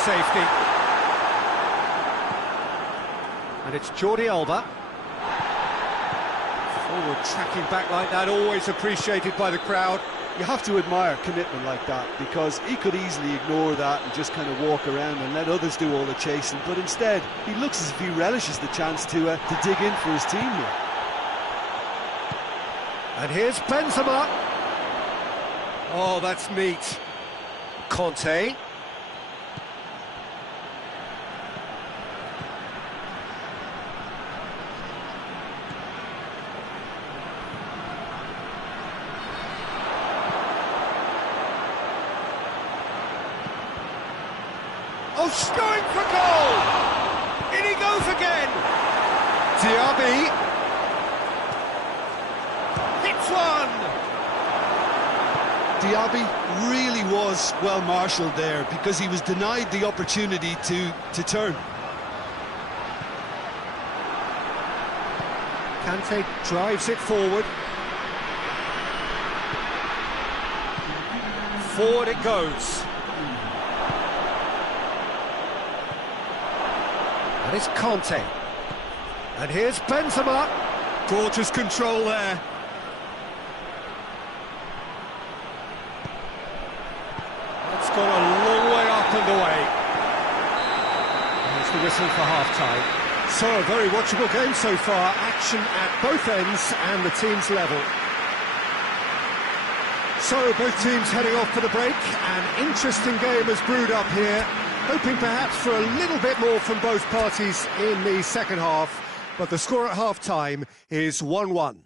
safety. And it's Jordi Alba. Forward tracking back like that, always appreciated by the crowd. You have to admire commitment like that, because he could easily ignore that and just kind of walk around and let others do all the chasing, but instead he looks as if he relishes the chance to dig in for his team here. And here's Benzema. Oh, that's neat. Conte. Oh, going for goal! In he goes again! Diaby. Hits one! Diaby really was well marshalled there, because he was denied the opportunity to turn. Kante drives it forward. Forward it goes. And it's Conte. And here's Benzema. Gorgeous control there. It's gone a long way up and away. There's the whistle for half-time. So, a very watchable game so far. Action at both ends and the teams level. So, both teams heading off for the break. An interesting game has brewed up here. Hoping perhaps for a little bit more from both parties in the second half. But the score at half-time is 1-1.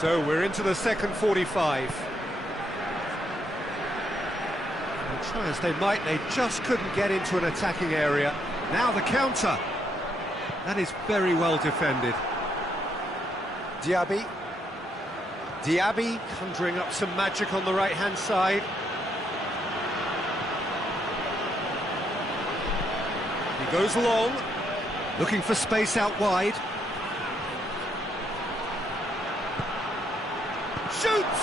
So we're into the second 45. And try as they might, they just couldn't get into an attacking area. Now the counter. That is very well defended. Diaby. Diaby conjuring up some magic on the right-hand side. He goes long, looking for space out wide. Shoots!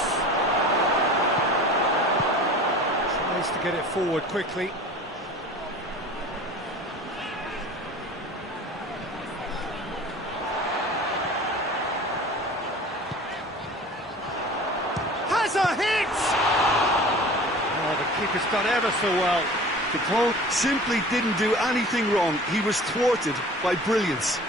Tries to get it forward quickly. Has a hit! Oh, the keeper's done ever so well. The ball simply didn't do anything wrong. He was thwarted by brilliance.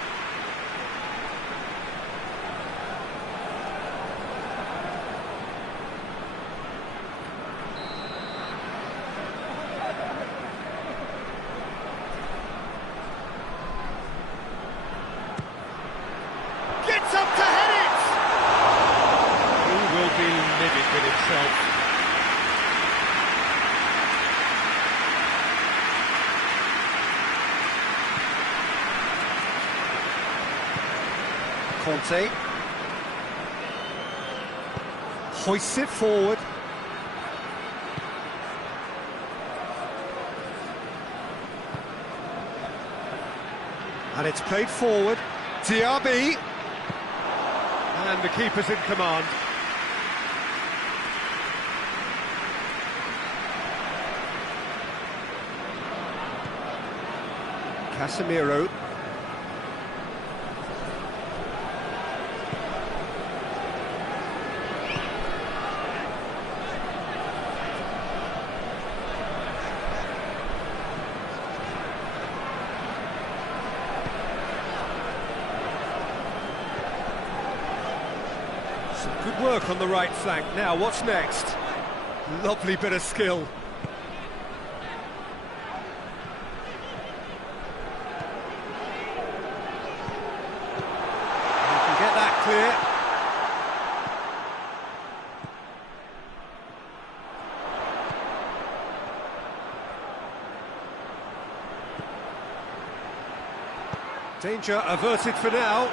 Gets up to head it! He will be livid with himself. Conte hoists it forward. And it's played forward. Diaby. And the keeper's in command. Casemiro. Some good work on the right flank. Now, what's next? Lovely bit of skill. You can get that clear. Danger averted for now.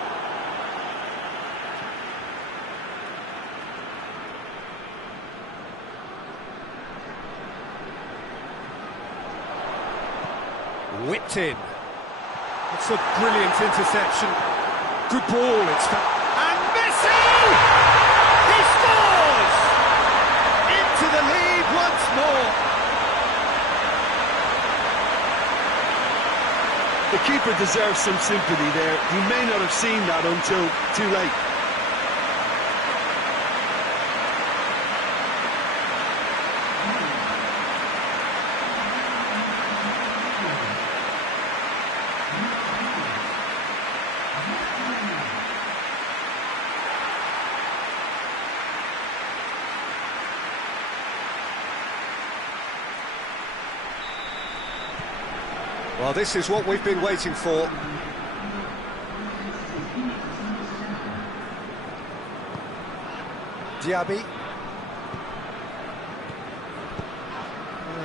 Whipped in. It's a brilliant interception. Good ball. And Messi! He scores! Into the lead once more. The keeper deserves some sympathy there. He may not have seen that until too late. Well, this is what we've been waiting for. Diaby.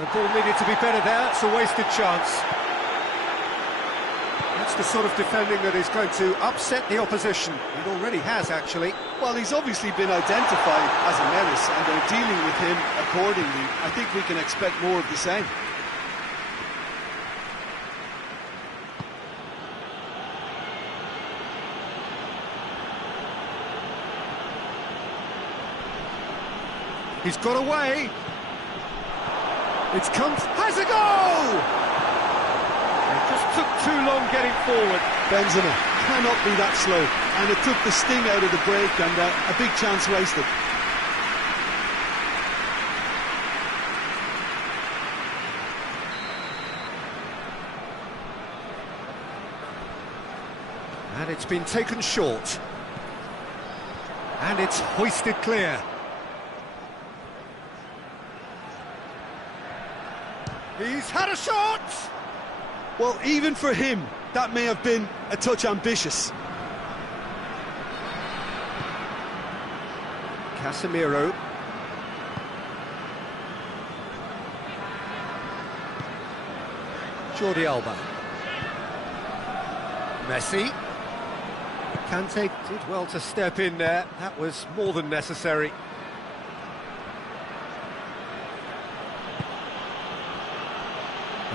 The ball needed to be better there. It's a wasted chance. That's the sort of defending that is going to upset the opposition. It already has, actually. Well, he's obviously been identified as a menace, and they're dealing with him accordingly. I think we can expect more of the same. He's got away. It's come. Has a goal! It just took too long getting forward. Benzema cannot be that slow, and it took the sting out of the break, and a big chance wasted. And it's been taken short. And it's hoisted clear. He's had a shot! Well, even for him, that may have been a touch ambitious. Casemiro. Jordi Alba. Messi. Kante did well to step in there. That was more than necessary.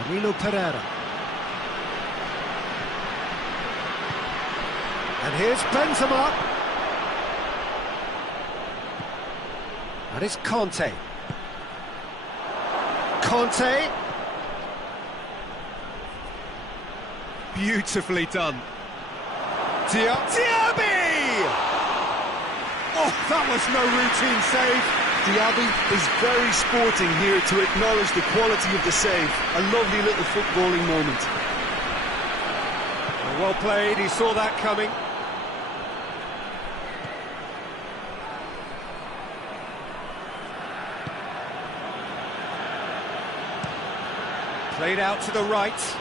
Danilo Pereira. And here's Benzema. And it's Conte. Conte. Beautifully done. Diaby! Oh, that was no routine save. Diaby is very sporting here to acknowledge the quality of the save. A lovely little footballing moment. Well played, he saw that coming. Played out to the right.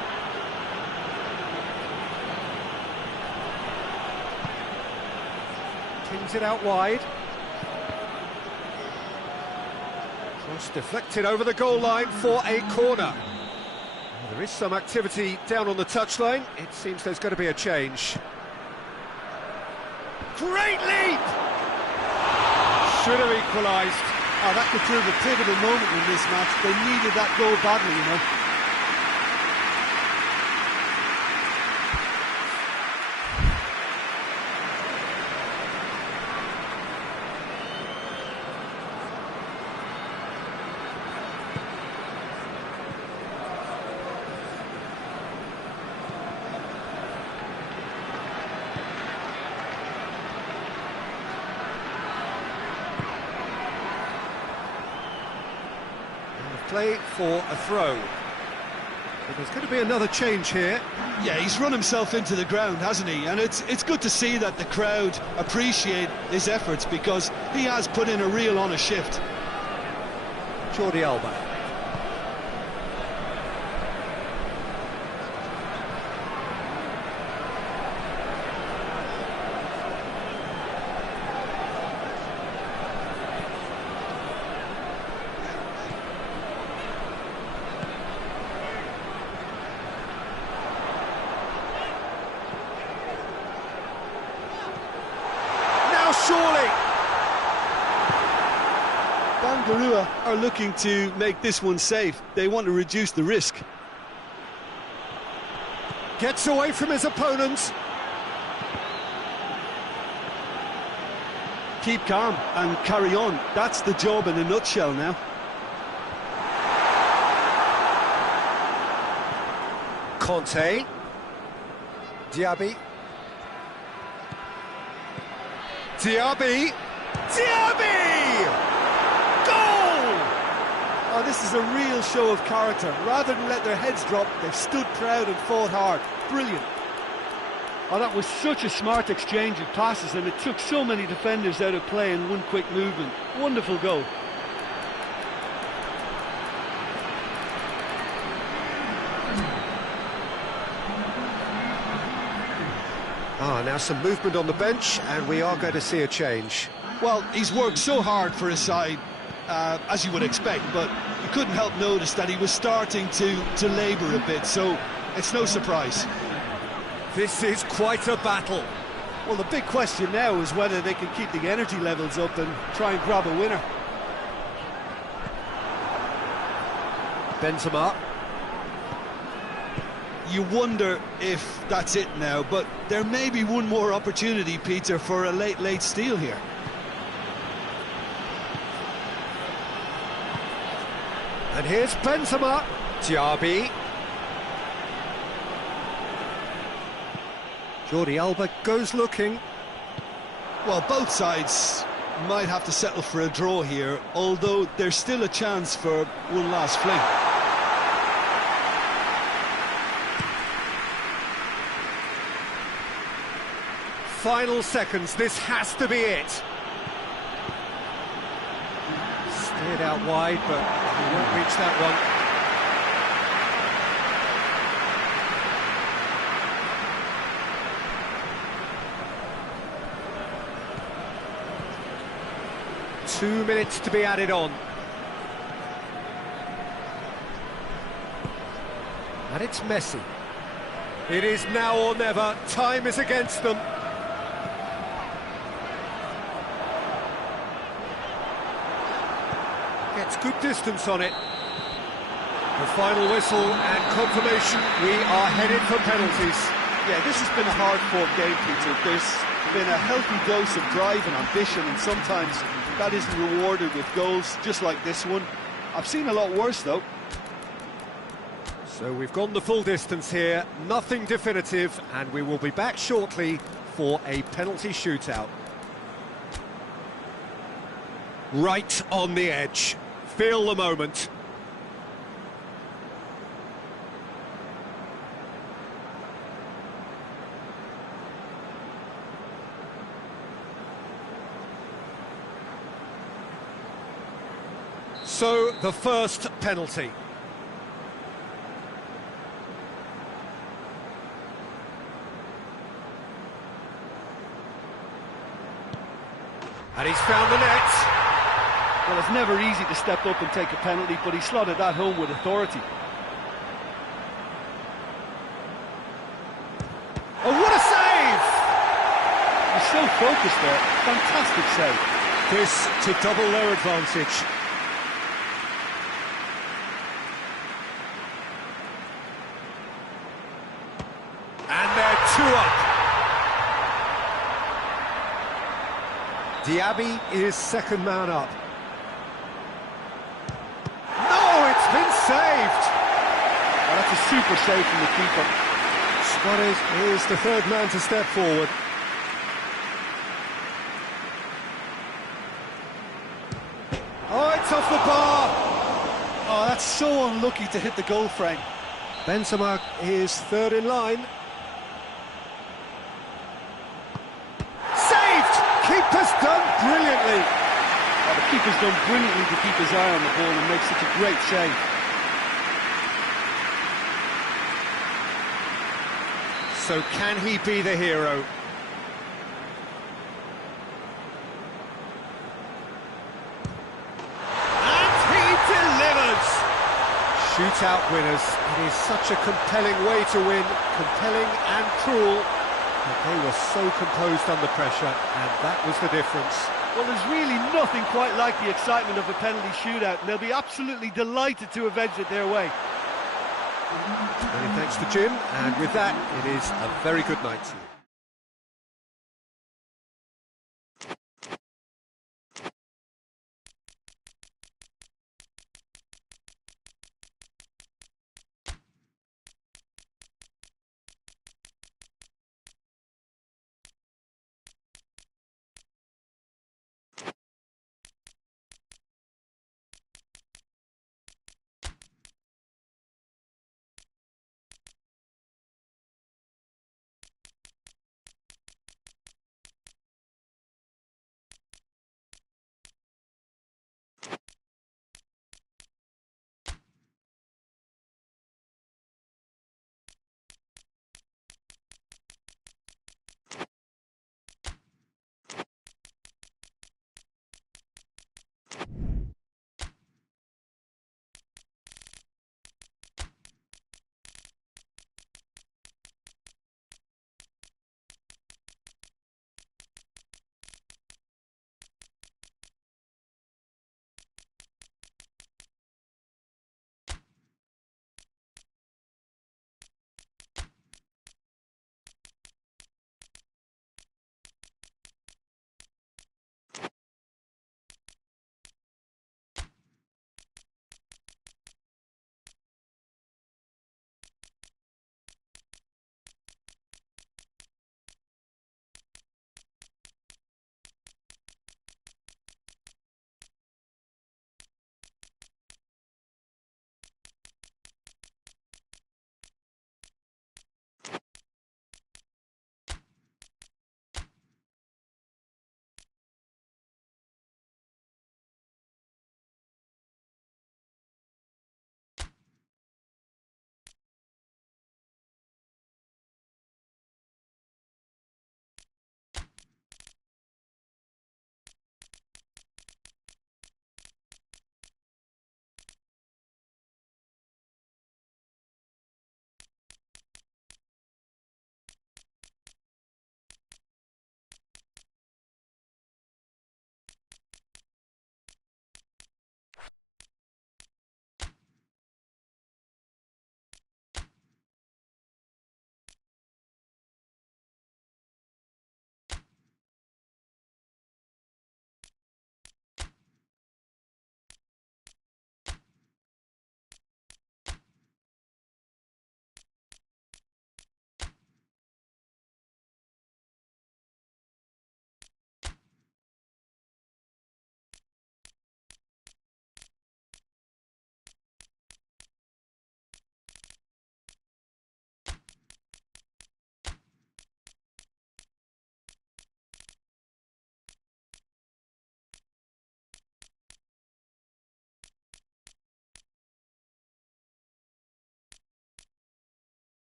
Pins it out wide. Cross deflected over the goal line for a corner. Well, there is some activity down on the touchline. It seems there's going to be a change. Great leap! Should have equalised. Oh, that could prove a pivotal moment in this match. They needed that goal badly, you know. Play for a throw. But there's going to be another change here. Yeah, he's run himself into the ground, hasn't he? And it's good to see that the crowd appreciate his efforts, because he has put in a real honest shift. Jordi Alba. Surely. Bangarua are looking to make this one safe. They want to reduce the risk. Gets away from his opponent. Keep calm and carry on. That's the job in a nutshell now. Conte. Diaby. Diaby! Goal! Oh, this is a real show of character. Rather than let their heads drop, they've stood proud and fought hard. Brilliant. Oh, that was such a smart exchange of passes, and it took so many defenders out of play in one quick movement. Wonderful goal. Now some movement on the bench, and we are going to see a change. Well, he's worked so hard for his side, as you would expect, but you couldn't help notice that he was starting to labour a bit, so it's no surprise. This is quite a battle. Well, the big question now is whether they can keep the energy levels up and try and grab a winner. Benzema. You wonder if that's it now, but there may be one more opportunity, Peter, for a late steal here. And here's Benzema. Diaby. Jordi Alba goes looking. Well, both sides might have to settle for a draw here, although there's still a chance for one last fling. Final seconds, this has to be it. Steered out wide, but he won't reach that one. 2 minutes to be added on. And it's Messi. It is now or never. Time is against them. Gets good distance on it. The final whistle and confirmation, we are headed for penalties. Yeah, this has been a hard-fought game, Peter. There's been a healthy dose of drive and ambition, and sometimes that isn't rewarded with goals, just like this one. I've seen a lot worse, though. So we've gone the full distance here, nothing definitive, and we will be back shortly for a penalty shootout. Right on the edge. Feel the moment. So, the first penalty. And he's found the net. Well, it's never easy to step up and take a penalty, but he slotted that home with authority. Oh, what a save! He's so focused there. Fantastic save. This to double their advantage. And they're 2 up. Diaby is second man up. No, it's been saved! Well, that's a super save from the keeper. Suarez is the third man to step forward. Oh, it's off the bar! Oh, that's so unlucky to hit the goal frame. Benzema is third in line. Saved! Keeper's done brilliantly. Well, the keeper's done brilliantly to keep his eye on the ball and make such a great save. So can he be the hero? And he delivers! Shootout winners. It is such a compelling way to win, compelling and cruel. But they were so composed under pressure, and that was the difference. Well, there's really nothing quite like the excitement of a penalty shootout, and they'll be absolutely delighted to avenge it their way. Many thanks to Jim, and with that, it is a very good night to you.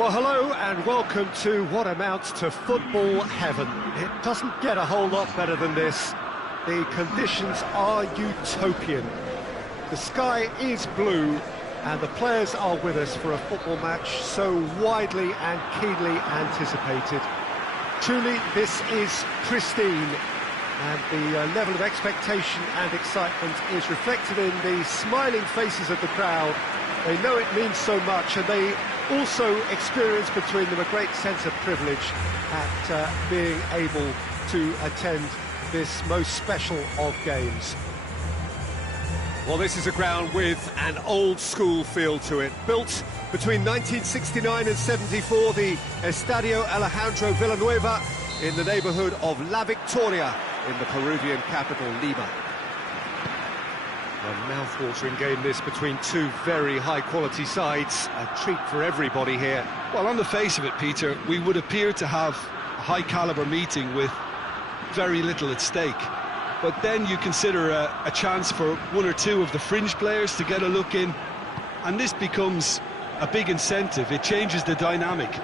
Well, hello and welcome to what amounts to football heaven. It doesn't get a whole lot better than this. The conditions are utopian. The sky is blue and the players are with us for a football match so widely and keenly anticipated. Truly, this is pristine, and the level of expectation and excitement is reflected in the smiling faces of the crowd. They know it means so much, and they also experience between them a great sense of privilege at being able to attend this most special of games. Well, this is a ground with an old-school feel to it. Built between 1969 and 74, the Estadio Alejandro Villanueva in the neighbourhood of La Victoria in the Peruvian capital, Lima. A mouth-watering game this between two very high-quality sides. A treat for everybody here. Well, on the face of it, Peter, we would appear to have a high-caliber meeting with very little at stake. But then you consider a chance for one or two of the fringe players to get a look in, and this becomes a big incentive. It changes the dynamic.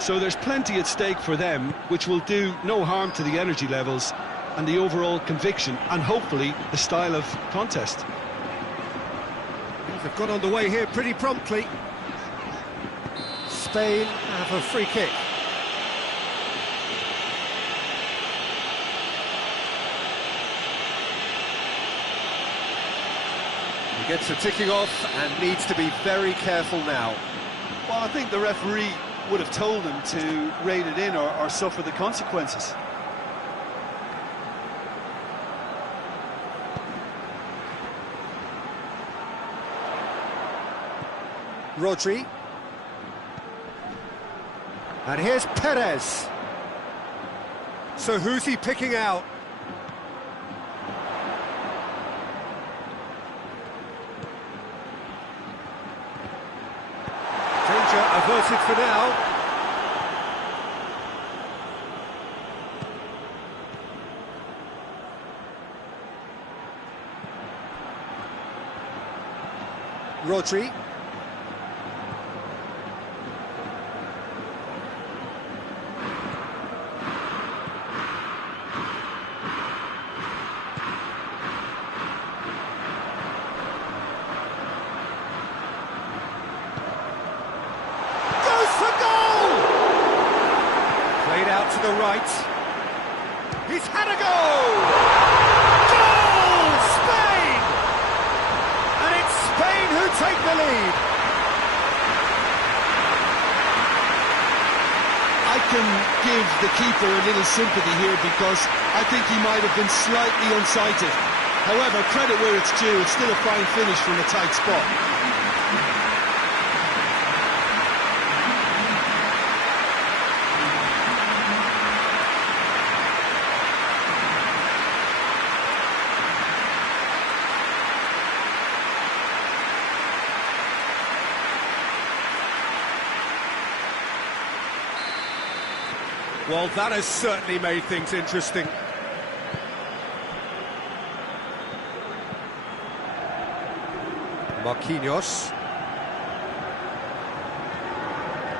So there's plenty at stake for them, which will do no harm to the energy levels and the overall conviction, and hopefully the style of contest. They've got underway here pretty promptly. Spain have a free kick. He gets the ticking off and needs to be very careful now. Well, I think the referee would have told him to rein it in or suffer the consequences. Rodri. And here's Perez. So who's he picking out? Danger averted for now. Rodri. Out to the right. He's had a goal! Goal! Spain! And it's Spain who take the lead. I can give the keeper a little sympathy here because I think he might have been slightly unsighted. However, credit where it's due, it's still a fine finish from a tight spot. Well, that has certainly made things interesting. Marquinhos.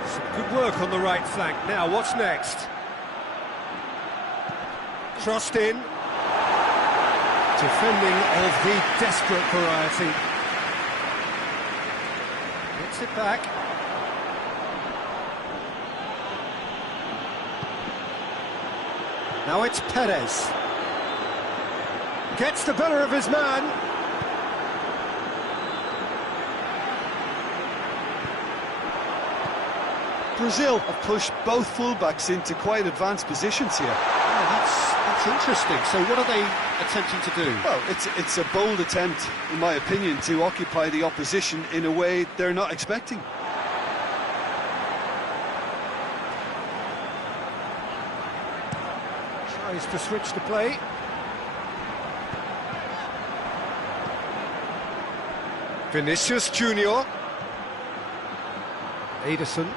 Some good work on the right flank. Now, what's next? Crossed in. Defending of the desperate variety. Gets it back. Now it's Perez. Gets the better of his man. Brazil have pushed both fullbacks into quite advanced positions here. Oh, that's interesting. So what are they attempting to do? Well, it's a bold attempt, in my opinion, to occupy the opposition in a way they're not expecting. Tries to switch the play. Vinicius Junior. Ederson.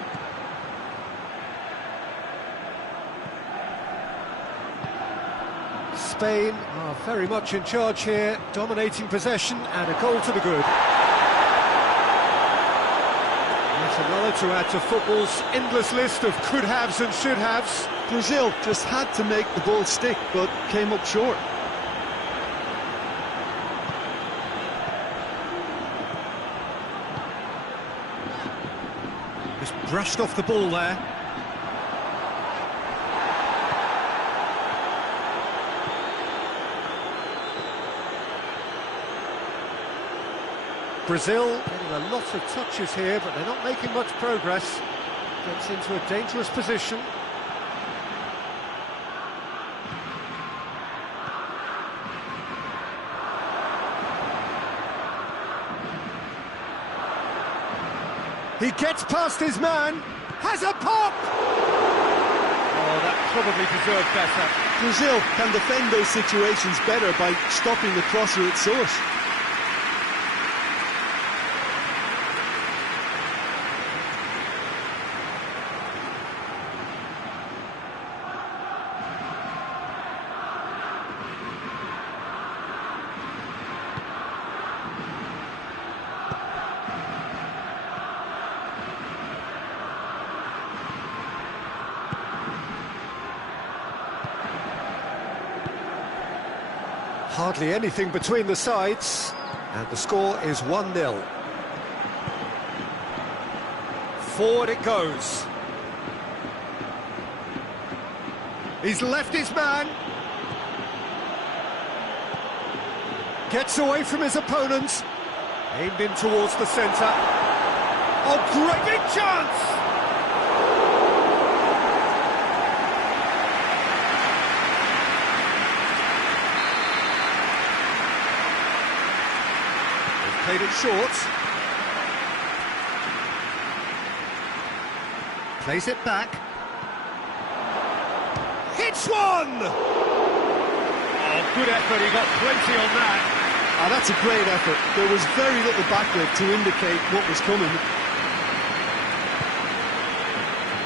Spain are very much in charge here, dominating possession and a goal to the good. It's another to add to football's endless list of could-haves and should-haves. Brazil just had to make the ball stick, but came up short. Just brushed off the ball there. Brazil getting a lot of touches here, but they're not making much progress. Gets into a dangerous position. He gets past his man, has a pop! Oh, that probably deserved better. Brazil can defend those situations better by stopping the crosser at source. Hardly anything between the sides, and the score is 1-0. Forward it goes. He's left his man. Gets away from his opponents. Aimed in towards the centre. Oh, great big chance! Played it short. Plays it back. Hits one! Oh, good effort, he got plenty on that. Ah, that's a great effort. There was very little backlift to indicate what was coming.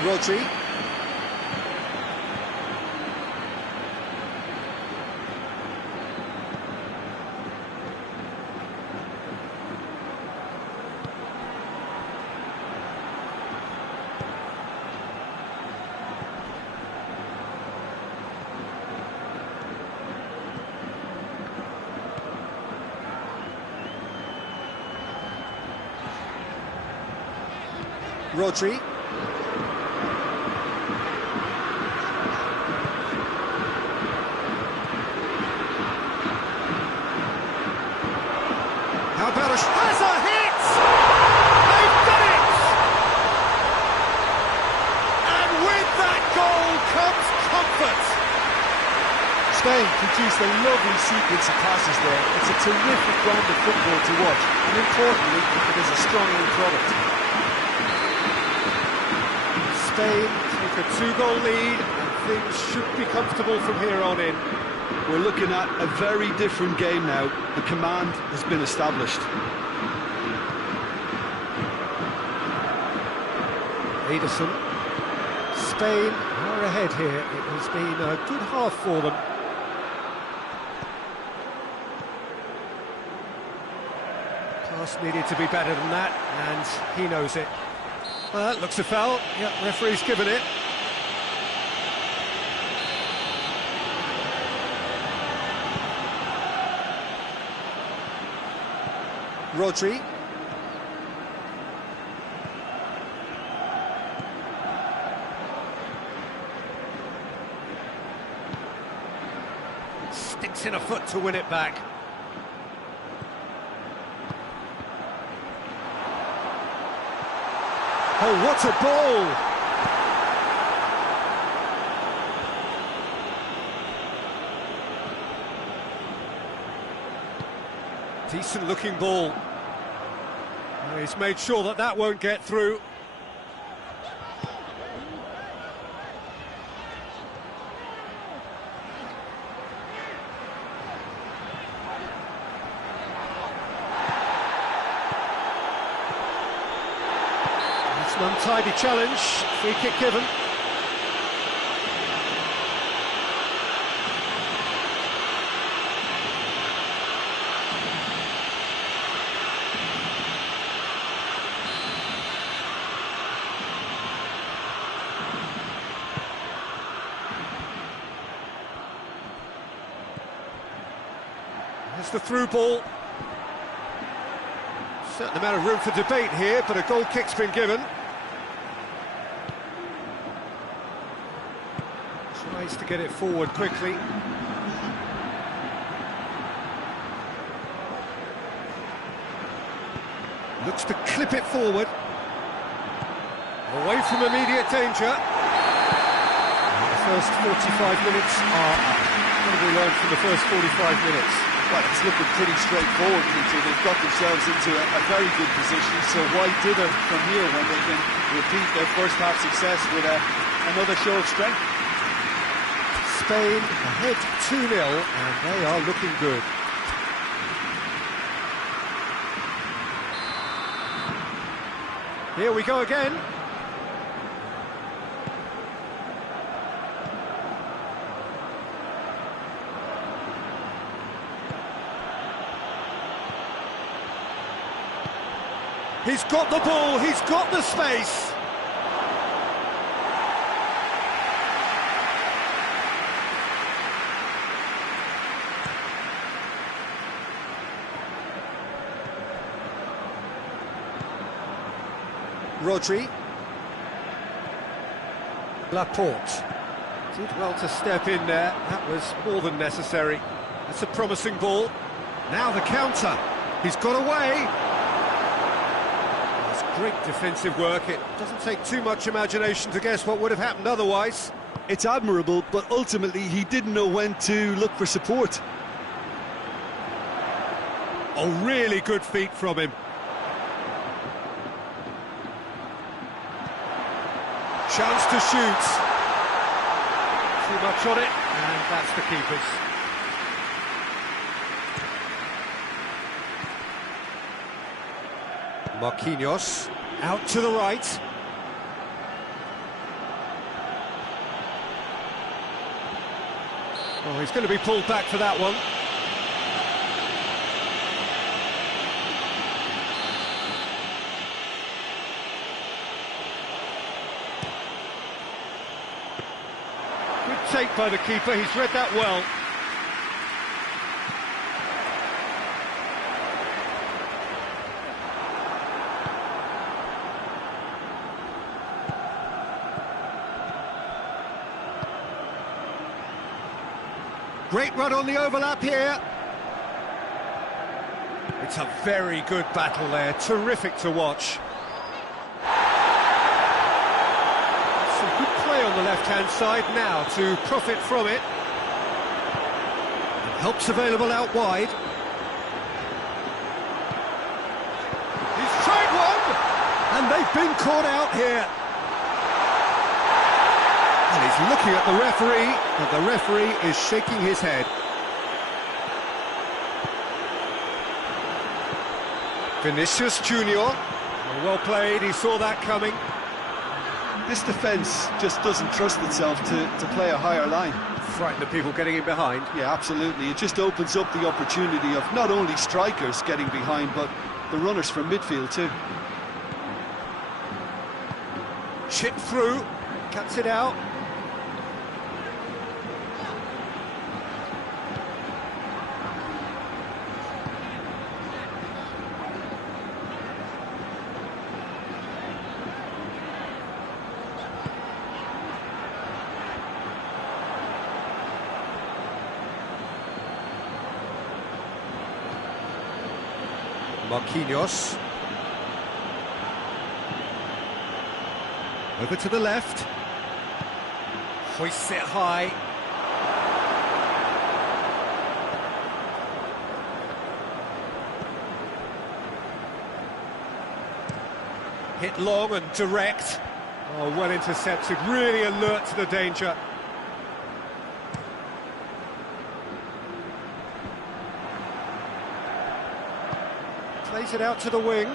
Rodri. Rodri. How about a... Has a hit! They've done it! And with that goal comes comfort. Spain produced a lovely sequence of passes there. It's a terrific brand of football to watch, and importantly, it is a strong end product. Spain take a 2-goal lead, and things should be comfortable from here on in. We're looking at a very different game now. The command has been established. Ederson. Spain are ahead here. It has been a good half for them. Pass needed to be better than that, and he knows it. Well, that looks a foul. Yep, referee's given it. Rodri. Sticks in a foot to win it back. Oh, what a ball! Decent looking ball. Oh, he's made sure that that won't get through. It's an untidy challenge, free kick given. the through ball. Certain amount of room for debate here, but a goal kick's been given. Tries to get it forward quickly. Looks to clip it forward. Away from immediate danger. The first 45 minutes are up. What have we learned from the first 45 minutes? Well, it's looking pretty straightforward, Peter. They've got themselves into a very good position, so why dither from here when they can repeat their first half success with another show of strength? Spain ahead 2-0, and they are looking good. Here we go again. He's got the ball, he's got the space. Rodri. Laporte. Did well to step in there. That was more than necessary. That's a promising ball. Now the counter. He's got away. That's great defensive work. It doesn't take too much imagination to guess what would have happened otherwise. It's admirable, but ultimately he didn't know when to look for support. Oh, really good feet from him. Chance to shoot. Too much on it, and that's the keeper's. Marquinhos, out to the right. Oh, he's going to be pulled back for that one. Take by the keeper, he's read that well. Great run on the overlap here. It's a very good battle there, terrific to watch. On the left-hand side now to profit from it. And help's available out wide. He's tried one! And they've been caught out here. And he's looking at the referee, and the referee is shaking his head. Vinicius Junior. Well played, he saw that coming. This defence just doesn't trust itself to play a higher line. Frighten the people getting in behind. Yeah, absolutely. It just opens up the opportunity of not only strikers getting behind, but the runners from midfield too. Chip through, cuts it out. Marquinhos. Over to the left. Hoists it high. Hit long and direct. Oh, well intercepted, really alert to the danger. Plays it out to the wing.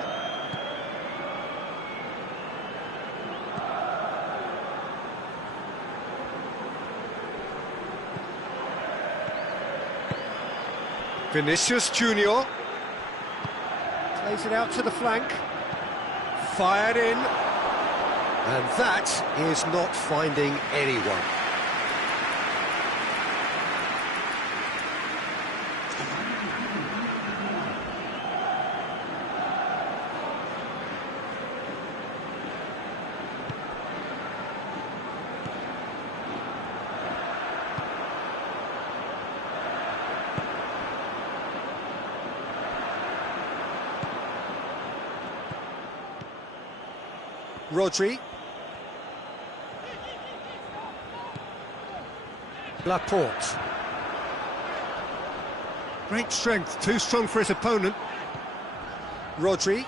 Vinicius Junior. Plays it out to the flank. Fired in. And that is not finding anyone. Rodri. Laporte. Great strength, too strong for his opponent. Rodri.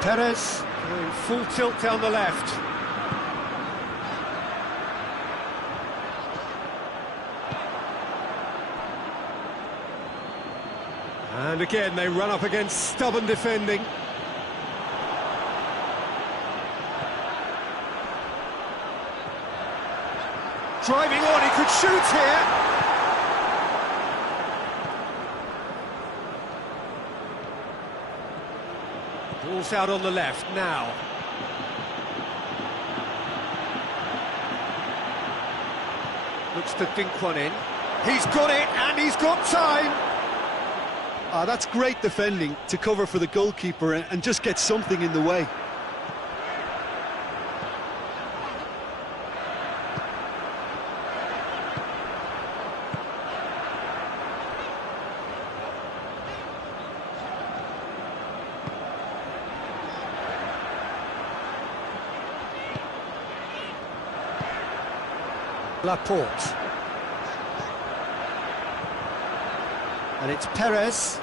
Perez going full tilt down the left. And again they run up against stubborn defending. Driving on, he could shoot here. Ball's out on the left now. Looks to dink one in. He's got it, and he's got time. That's great defending to cover for the goalkeeper and just get something in the way. Laporte. And it's Perez.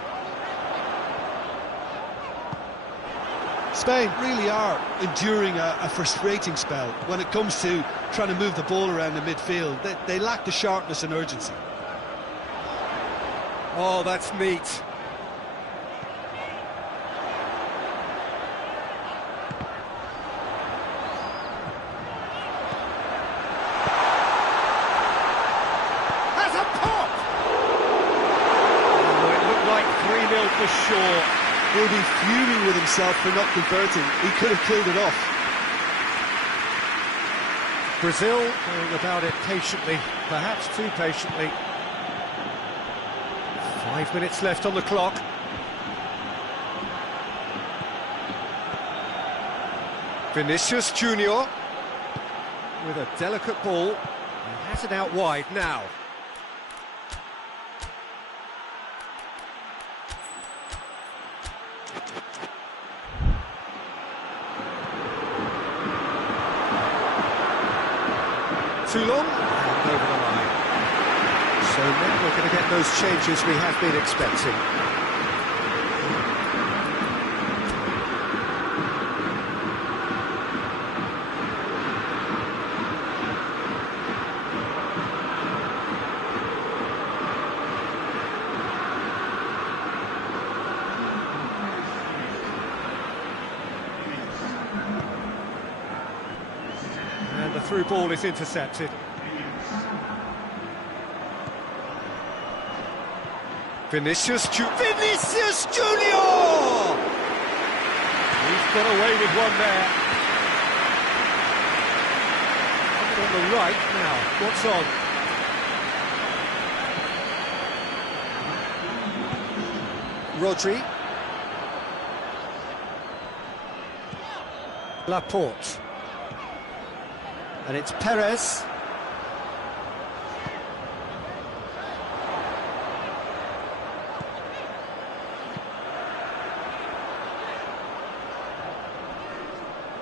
Spain really are enduring a frustrating spell when it comes to trying to move the ball around the midfield. They lack the sharpness and urgency. Oh, that's neat. Has a pop! Oh, it looked like 3-0 for sure. He'll be fuming with himself for not converting. He could have killed it off. Brazil going about it patiently, perhaps too patiently. 5 minutes left on the clock. Vinicius Junior with a delicate ball. He has it out wide now. Too long, and over the line. So now we're going to get those changes we have been expecting. And the through ball is intercepted. Vinicius Junior! He's got away with one there. On the right now, what's on? Rodri. Laporte. And it's Perez.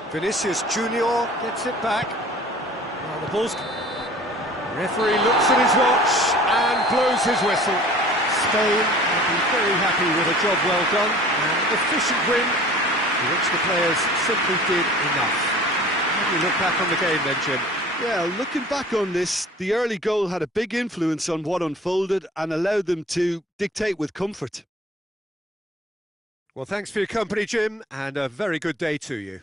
Vinicius Junior gets it back. Well, the ball's... Referee looks at his watch and blows his whistle. Spain will be very happy with a job well done. An efficient win, for which the players simply did enough. How do you look back on the game then, Jim? Yeah, looking back on this, the early goal had a big influence on what unfolded and allowed them to dictate with comfort. Well, thanks for your company, Jim, and a very good day to you.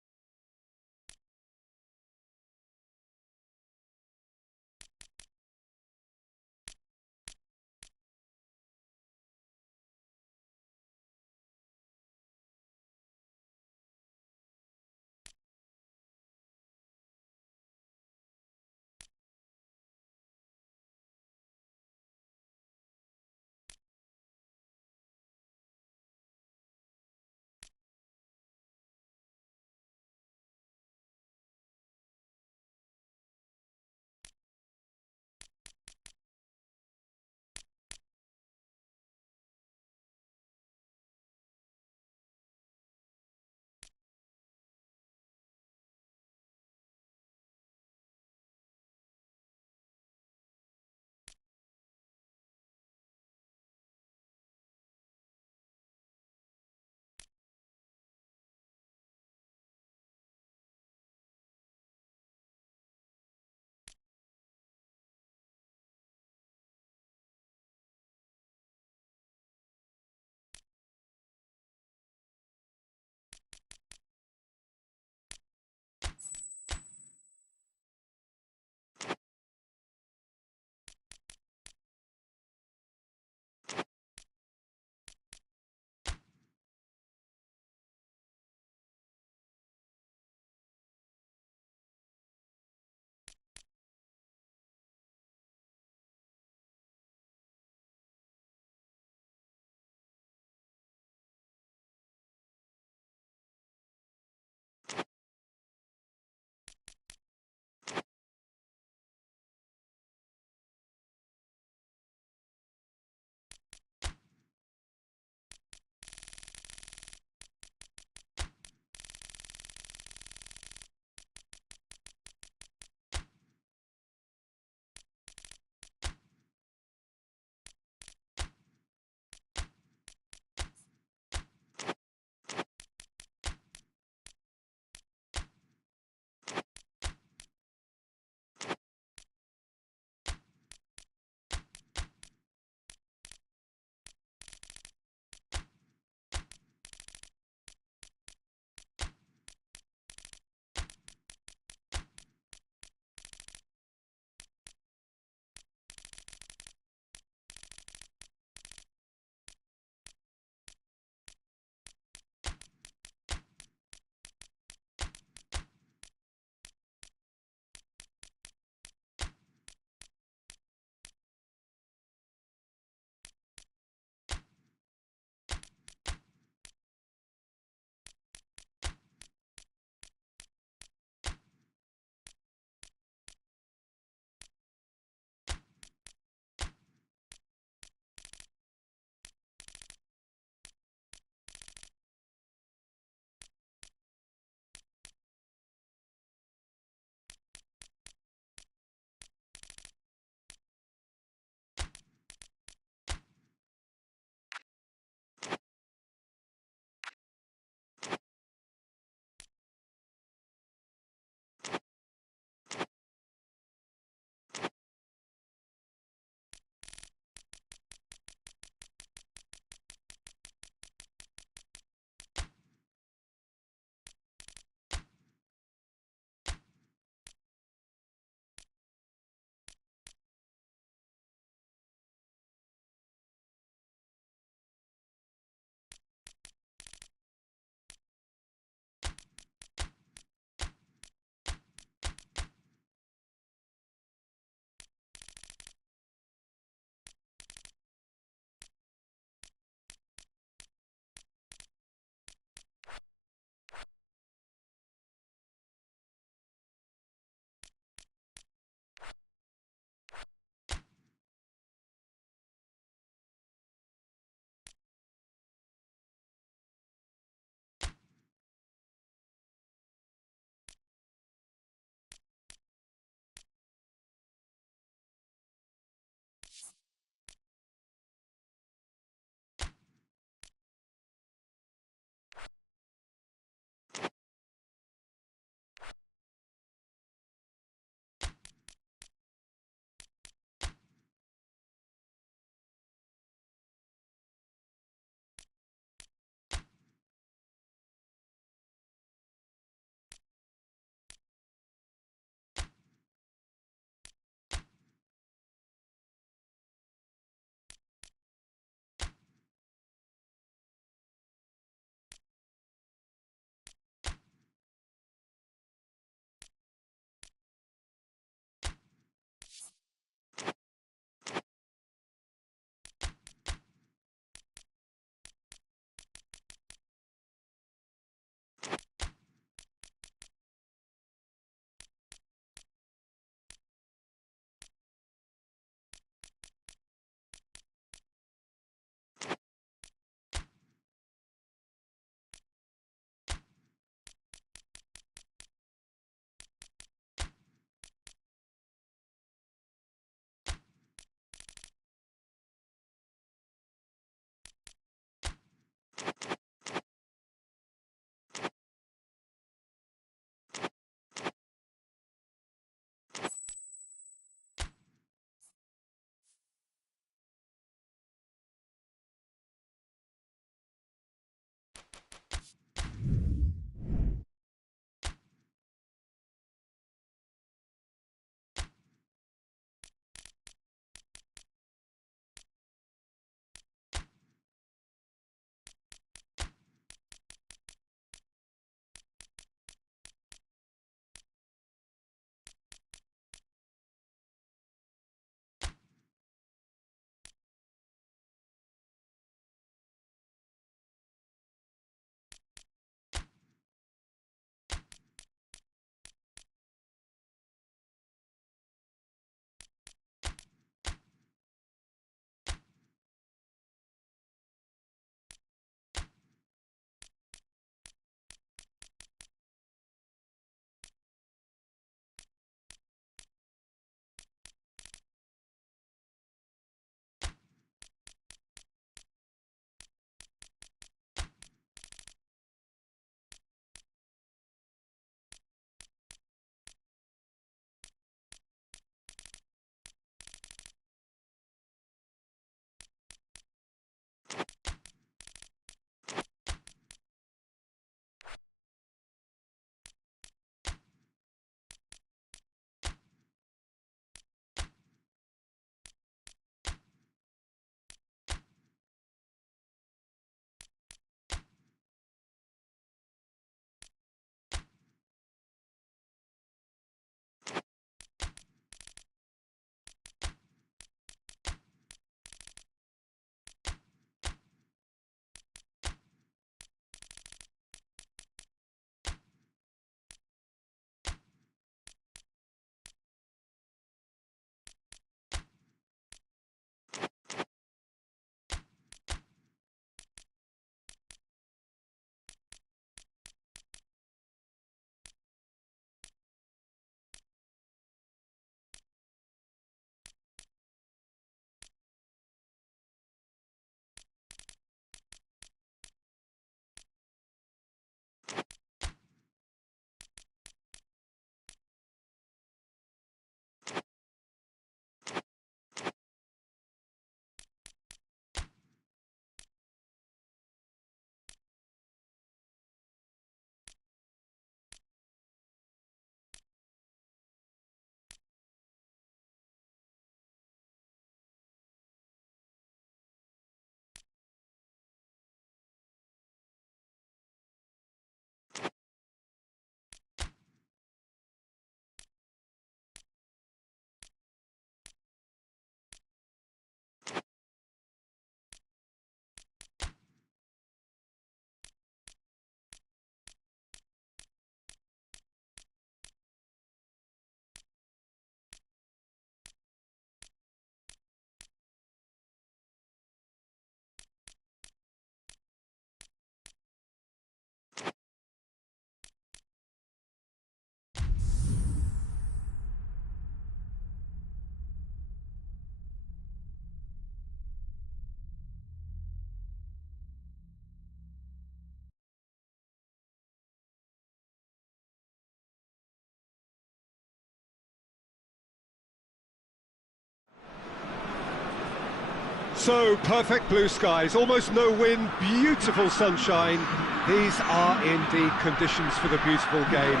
So, perfect blue skies, almost no wind, beautiful sunshine. These are indeed conditions for the beautiful game.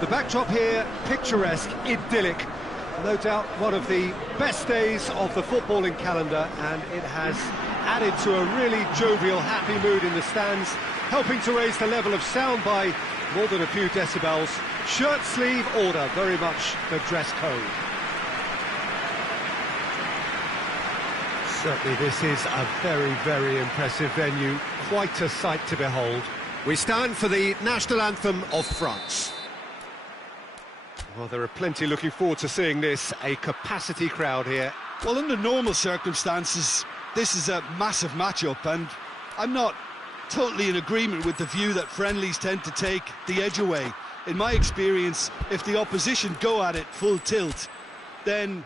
The backdrop here, picturesque, idyllic. No doubt one of the best days of the footballing calendar, and it has added to a really jovial, happy mood in the stands, helping to raise the level of sound by more than a few decibels. Shirt sleeve order, very much the dress code. Certainly this is a very, very impressive venue, quite a sight to behold. We stand for the national anthem of France. Well, there are plenty looking forward to seeing this, a capacity crowd here. Well, under normal circumstances, this is a massive matchup, and I'm not totally in agreement with the view that friendlies tend to take the edge away. In my experience, if the opposition go at it full tilt, then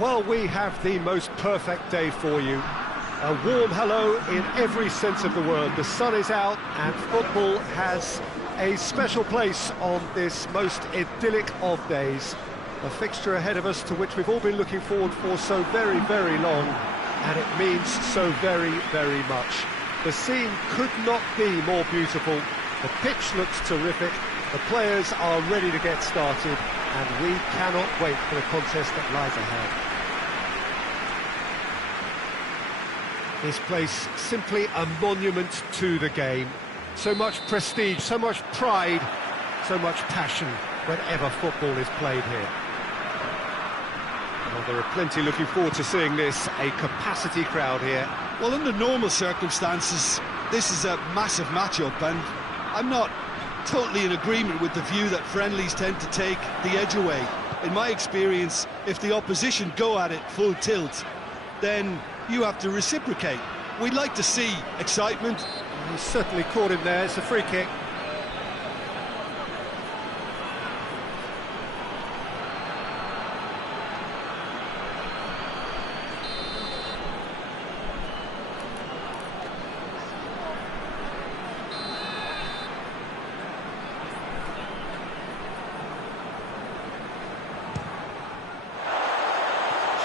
Well, we have the most perfect day for you. A warm hello in every sense of the word. The sun is out and football has a special place on this most idyllic of days. A fixture ahead of us to which we've all been looking forward for so very, very long, and it means so very, very much. The scene could not be more beautiful. The pitch looks terrific. The players are ready to get started, and we cannot wait for the contest that lies ahead. This place simply a monument to the game. So much prestige, so much pride, so much passion whenever football is played here. Well, there are plenty looking forward to seeing this, a capacity crowd here. Well, under normal circumstances, this is a massive matchup, and I'm not totally in agreement with the view that friendlies tend to take the edge away. In my experience, if the opposition go at it full tilt, then you have to reciprocate. We'd like to see excitement. He certainly caught him there. It's a free kick.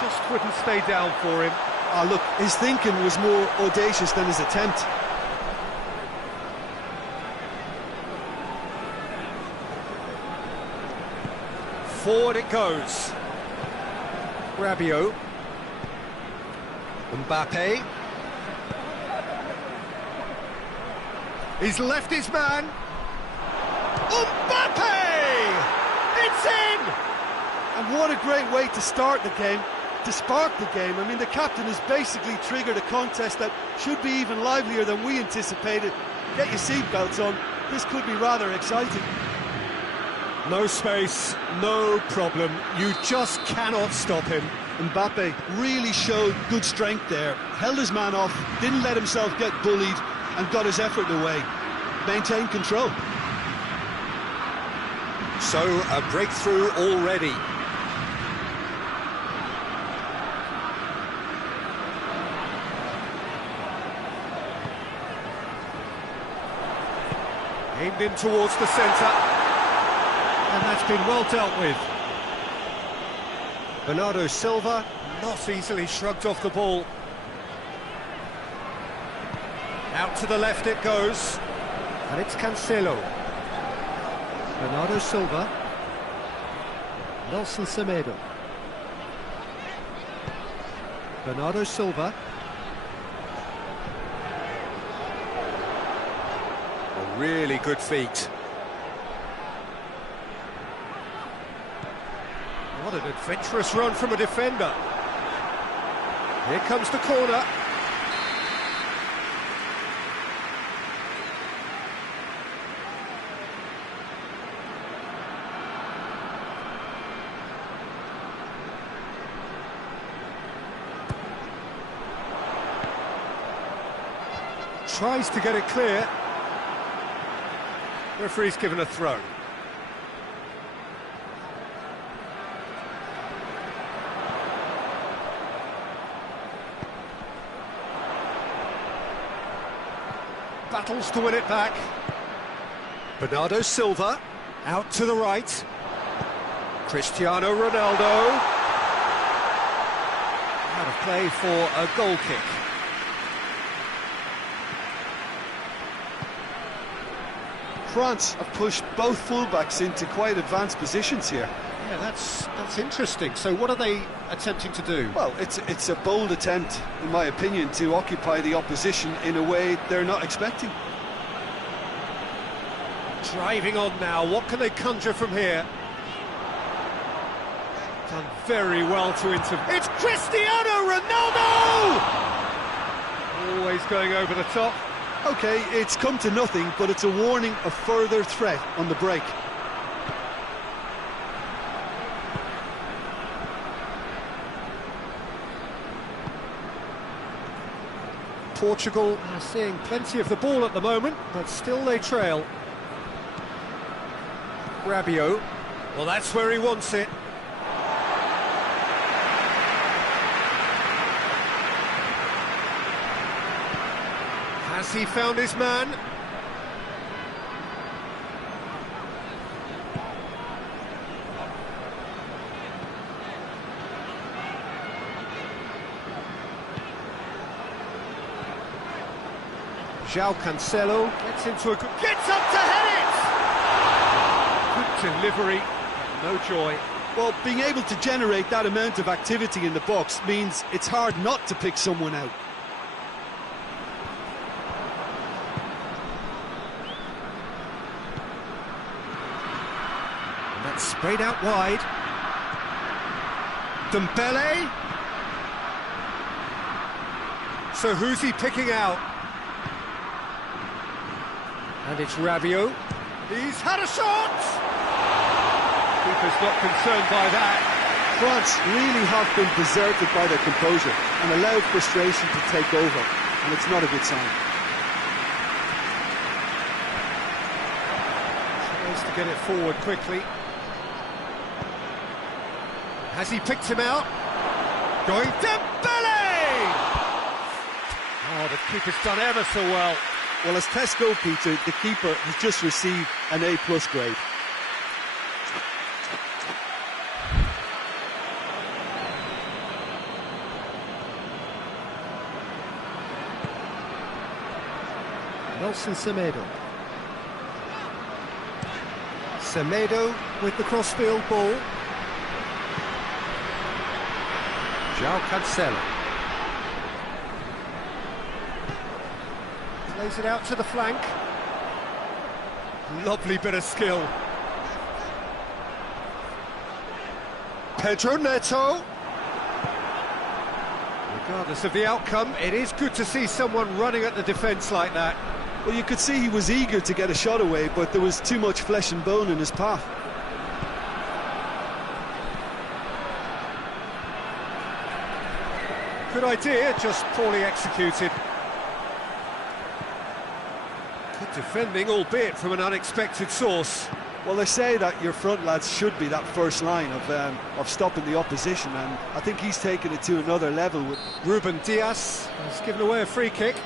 Just wouldn't stay down for him. Ah, look, his thinking was more audacious than his attempt. Forward it goes. Rabiot. Mbappe. He's left his man. Mbappe! It's in! And what a great way to start the game, to spark the game. I mean, the captain has basically triggered a contest that should be even livelier than we anticipated. Get your seatbelts on, this could be rather exciting. No space, no problem. You just cannot stop him. Mbappe really showed good strength there, held his man off, didn't let himself get bullied, and got his effort away. Maintained control. So, a breakthrough already. Aimed in towards the centre, and that's been well dealt with. Bernardo Silva not easily shrugged off the ball. Out to the left it goes, and it's Cancelo. Bernardo Silva. Nelson Semedo. Bernardo Silva. A really good feat. What an adventurous run from a defender. Here comes the corner. Tries to get it clear. Referee's given a throw. Battles to win it back. Bernardo Silva out to the right. Cristiano Ronaldo. Out of play for a goal kick. France have pushed both fullbacks into quite advanced positions here. Yeah, that's interesting. So what are they attempting to do? Well, it's a bold attempt, in my opinion, to occupy the opposition in a way they're not expecting. Driving on now, what can they conjure from here? Done very well to intervene. It's Cristiano Ronaldo! Always going over the top. OK, it's come to nothing, but it's a warning of further threat on the break. Portugal are seeing plenty of the ball at the moment, but still they trail. Rabiot. Well, that's where he wants it. Has he found his man? João Cancelo gets into a good... gets up to head it! Good delivery, no joy. Well, being able to generate that amount of activity in the box means it's hard not to pick someone out. And that's sprayed out wide. Dembele. So who's he picking out? And it's Rabiot. He's had a shot! Keeper's not concerned by that. France really have been deserted by their composure and allowed frustration to take over, and it's not a good sign. Tries to get it forward quickly. Has he picked him out? Going Dembele! Oh, the keeper's done ever so well. Well, as tests go, Peter, the keeper has just received an A+ grade. Nelson Semedo. Semedo with the crossfield ball. João Cancelo. Plays it out to the flank. Lovely bit of skill. Pedro Neto. Regardless of the outcome, it is good to see someone running at the defence like that. Well, you could see he was eager to get a shot away, but there was too much flesh and bone in his path. Good idea, just poorly executed. Good defending, albeit from an unexpected source. Well, they say that your front lads should be that first line of stopping the opposition, and I think he's taken it to another level. With Ruben Dias has given away a free kick.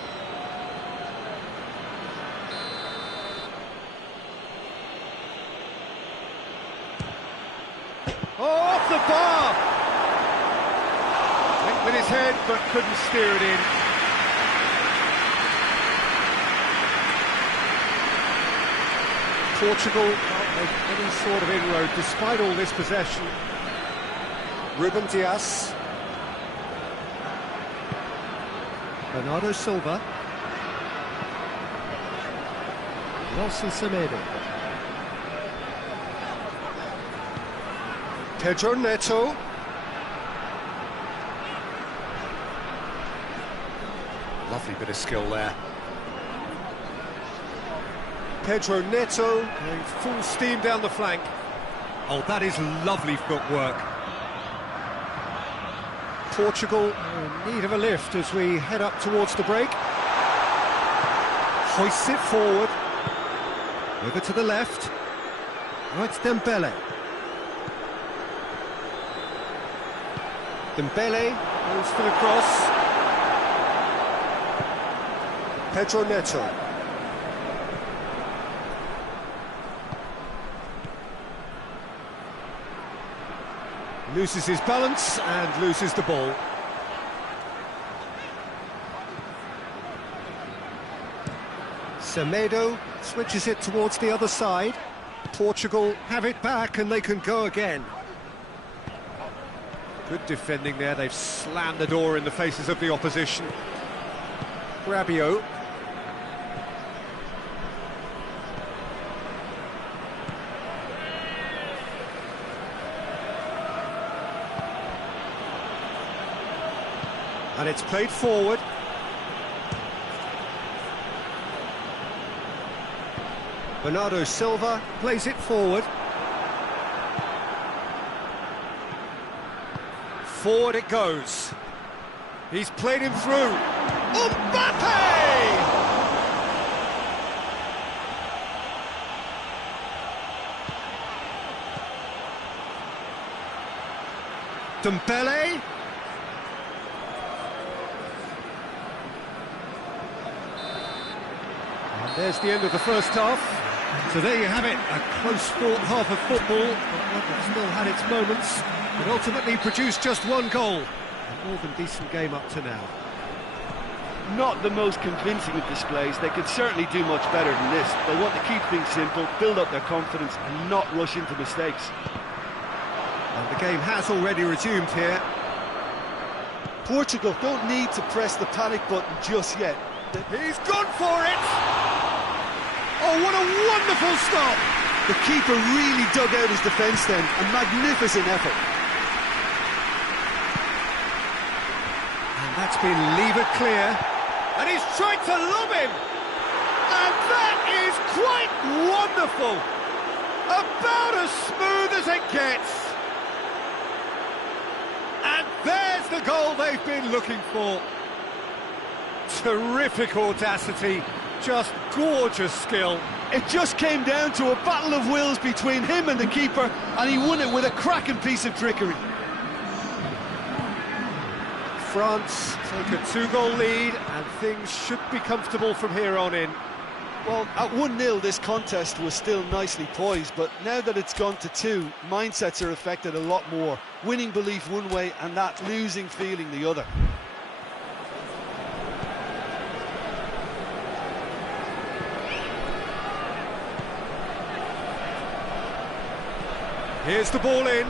Oh, off the bar! Went with his head, but couldn't steer it in. Portugal can't make any sort of inroad despite all this possession. Ruben Dias. Bernardo Silva. Nelson Semedo. Pedro Neto. Lovely bit of skill there. Pedro Neto going full steam down the flank. Oh, that is lovely footwork. Portugal in need of a lift as we head up towards the break. Hoists it forward. Over to the left. Now it's Dembele. Dembele goes for the cross. Pedro Neto. Loses his balance and loses the ball. Semedo switches it towards the other side. Portugal have it back and they can go again. Good defending there, they've slammed the door in the faces of the opposition. Rabiot. And it's played forward. Bernardo Silva plays it forward. Forward it goes. He's played him through. Mbappe! Dembele. There's the end of the first half. So there you have it, a close-fought half of football, but one that still had its moments, but ultimately produced just one goal. A more than decent game up to now. Not the most convincing of displays. They could certainly do much better than this. They want to keep things simple, build up their confidence and not rush into mistakes. And the game has already resumed here. Portugal don't need to press the panic button just yet. He's gone for it! Oh, what a wonderful stop! The keeper really dug out his defence then. A magnificent effort. And that's been levered clear. And he's tried to lob him! And that is quite wonderful! About as smooth as it gets! And there's the goal they've been looking for. Terrific audacity, just gorgeous skill. It just came down to a battle of wills between him and the keeper, and he won it with a cracking piece of trickery. France take a two-goal lead, and things should be comfortable from here on in. Well, at 1-0 this contest was still nicely poised, but now that it's gone to 2, mindsets are affected a lot more. Winning belief one way and that losing feeling the other. Here's the ball in.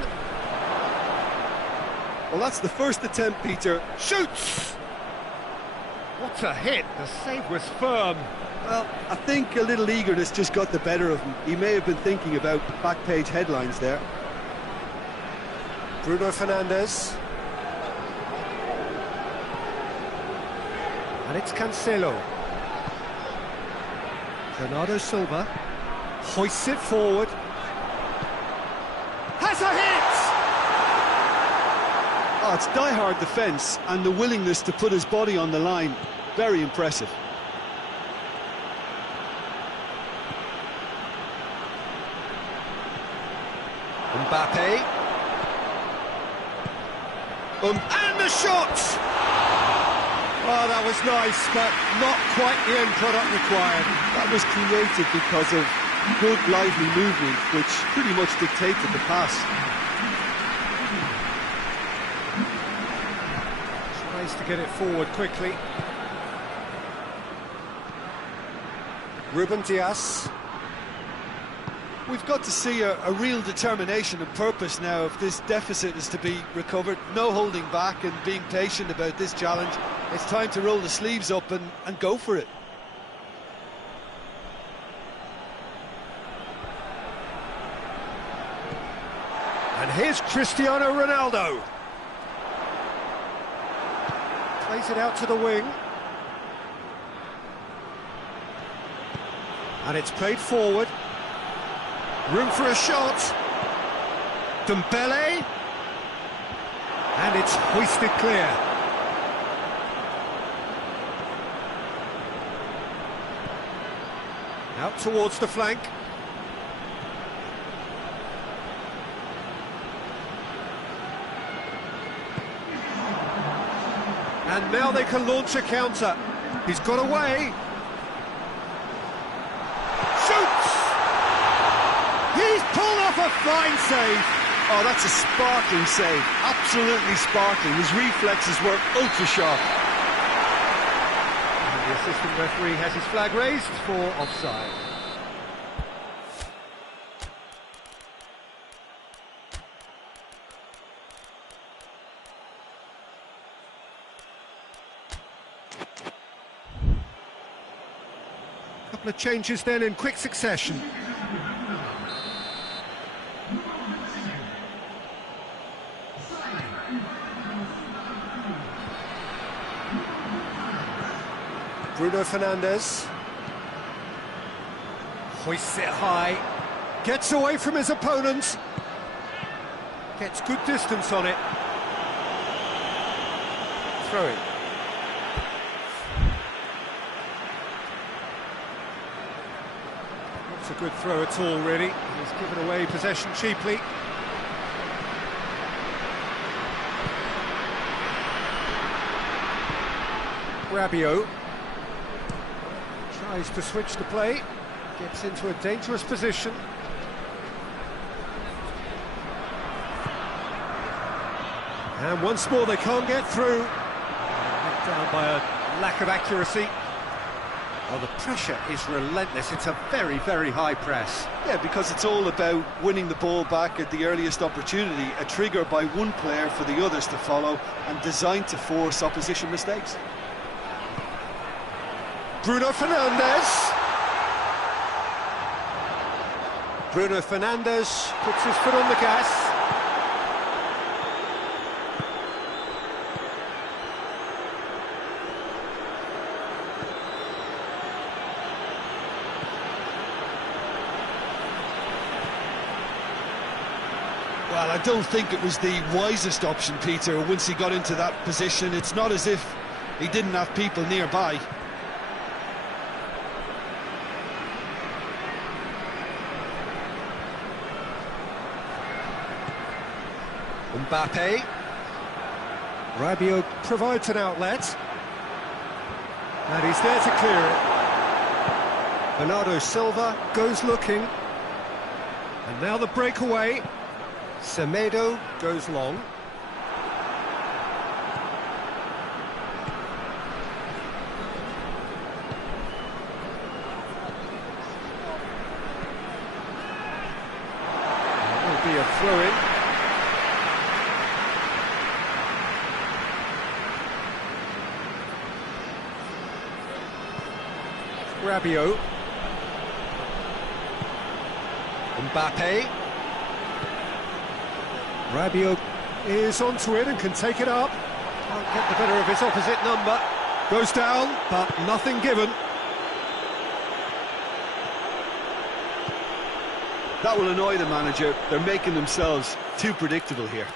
Well, that's the first attempt, Peter. Shoots! What a hit, the save was firm. Well, I think a little eagerness just got the better of him. He may have been thinking about back page headlines there. Bruno Fernandes. And it's Cancelo. Bernardo Silva hoists it forward. Has a hit! Oh, it's die-hard defence and the willingness to put his body on the line. Very impressive. Mbappe. And the shot! Oh, that was nice, but not quite the end product required. That was created because of good, lively movement, which pretty much dictated the pass. Tries to get it forward quickly. Ruben Dias. We've got to see a real determination and purpose now if this deficit is to be recovered. No holding back and being patient about this challenge. It's time to roll the sleeves up and go for it. And here's Cristiano Ronaldo. Plays it out to the wing. And it's played forward. Room for a shot. Dembele. And it's hoisted clear. Out towards the flank. And now they can launch a counter. He's got away. Shoots! He's pulled off a fine save. Oh, that's a sparkling save. Absolutely sparkling. His reflexes were ultra sharp. And the assistant referee has his flag raised for offside. Couple of changes then in quick succession. Bruno Fernandes hoists it high, gets away from his opponent, gets good distance on it. Throw it. Not a good throw at all, really. He's given away possession cheaply. Rabiot. Tries to switch the play, gets into a dangerous position. And once more they can't get through. Knocked down by a lack of accuracy. Well, the pressure is relentless. It's a very, very high press. Yeah, because it's all about winning the ball back at the earliest opportunity, a trigger by one player for the others to follow, and designed to force opposition mistakes. Bruno Fernandes. Bruno Fernandes puts his foot on the gas. Well, I don't think it was the wisest option, Peter, once he got into that position. It's not as if he didn't have people nearby. Mbappe. Rabiot provides an outlet. And he's there to clear it. Bernardo Silva goes looking. And now the breakaway. Semedo goes long. It will be a throw-in. Rabiot. Mbappe. Rabiot is onto it and can take it up. Can't get the better of his opposite number. Goes down, but nothing given. That will annoy the manager. They're making themselves too predictable here.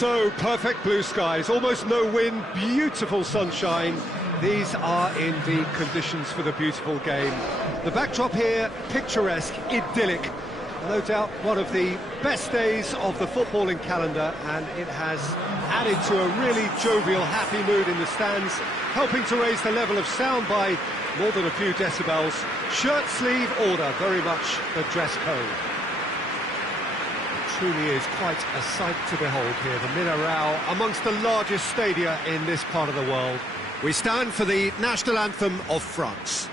So perfect blue skies, almost no wind, beautiful sunshine. These are indeed conditions for the beautiful game. The backdrop here, picturesque, idyllic. No doubt one of the best days of the footballing calendar, and it has added to a really jovial, happy mood in the stands, helping to raise the level of sound by more than a few decibels. Shirt sleeve order, very much the dress code. It truly is quite a sight to behold here, the Minarao, amongst the largest stadia in this part of the world. We stand for the national anthem of France.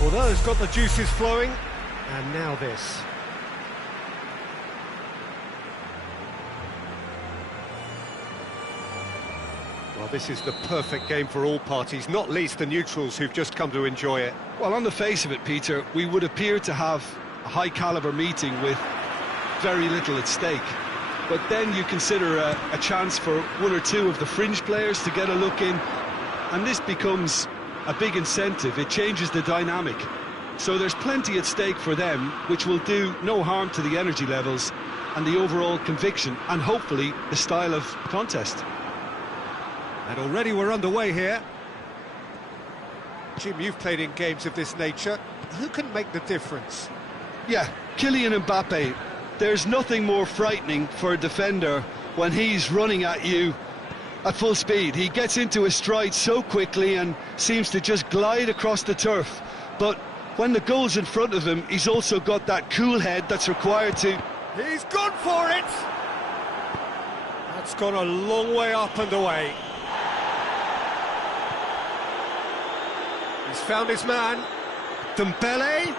Well, those got the juices flowing, and now this. Well, this is the perfect game for all parties, not least the neutrals who've just come to enjoy it. Well, on the face of it, Peter, we would appear to have a high-caliber meeting with very little at stake. But then you consider a chance for one or two of the fringe players to get a look in, and this becomes a big incentive. It changes the dynamic. So there's plenty at stake for them, which will do no harm to the energy levels and the overall conviction, and hopefully the style of contest. And already we're underway here. Jim, you've played in games of this nature. Who can make the difference? Yeah, Kylian Mbappe. There's nothing more frightening for a defender when he's running at you at full speed. He gets into his stride so quickly and seems to just glide across the turf. But when the goal's in front of him, he's also got that cool head that's required to... He's gone for it! That's gone a long way up and away. He's found his man. Dembele.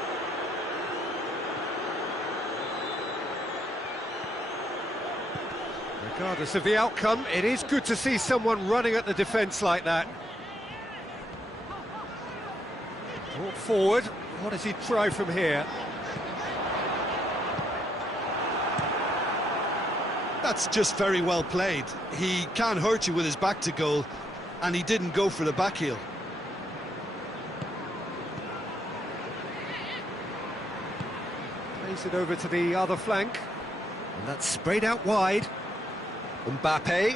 Regardless of the outcome, it is good to see someone running at the defence like that. Brought forward. What does he try from here? That's just very well played. He can't hurt you with his back to goal, and he didn't go for the back heel. Plays it over to the other flank. And that's sprayed out wide. Mbappe.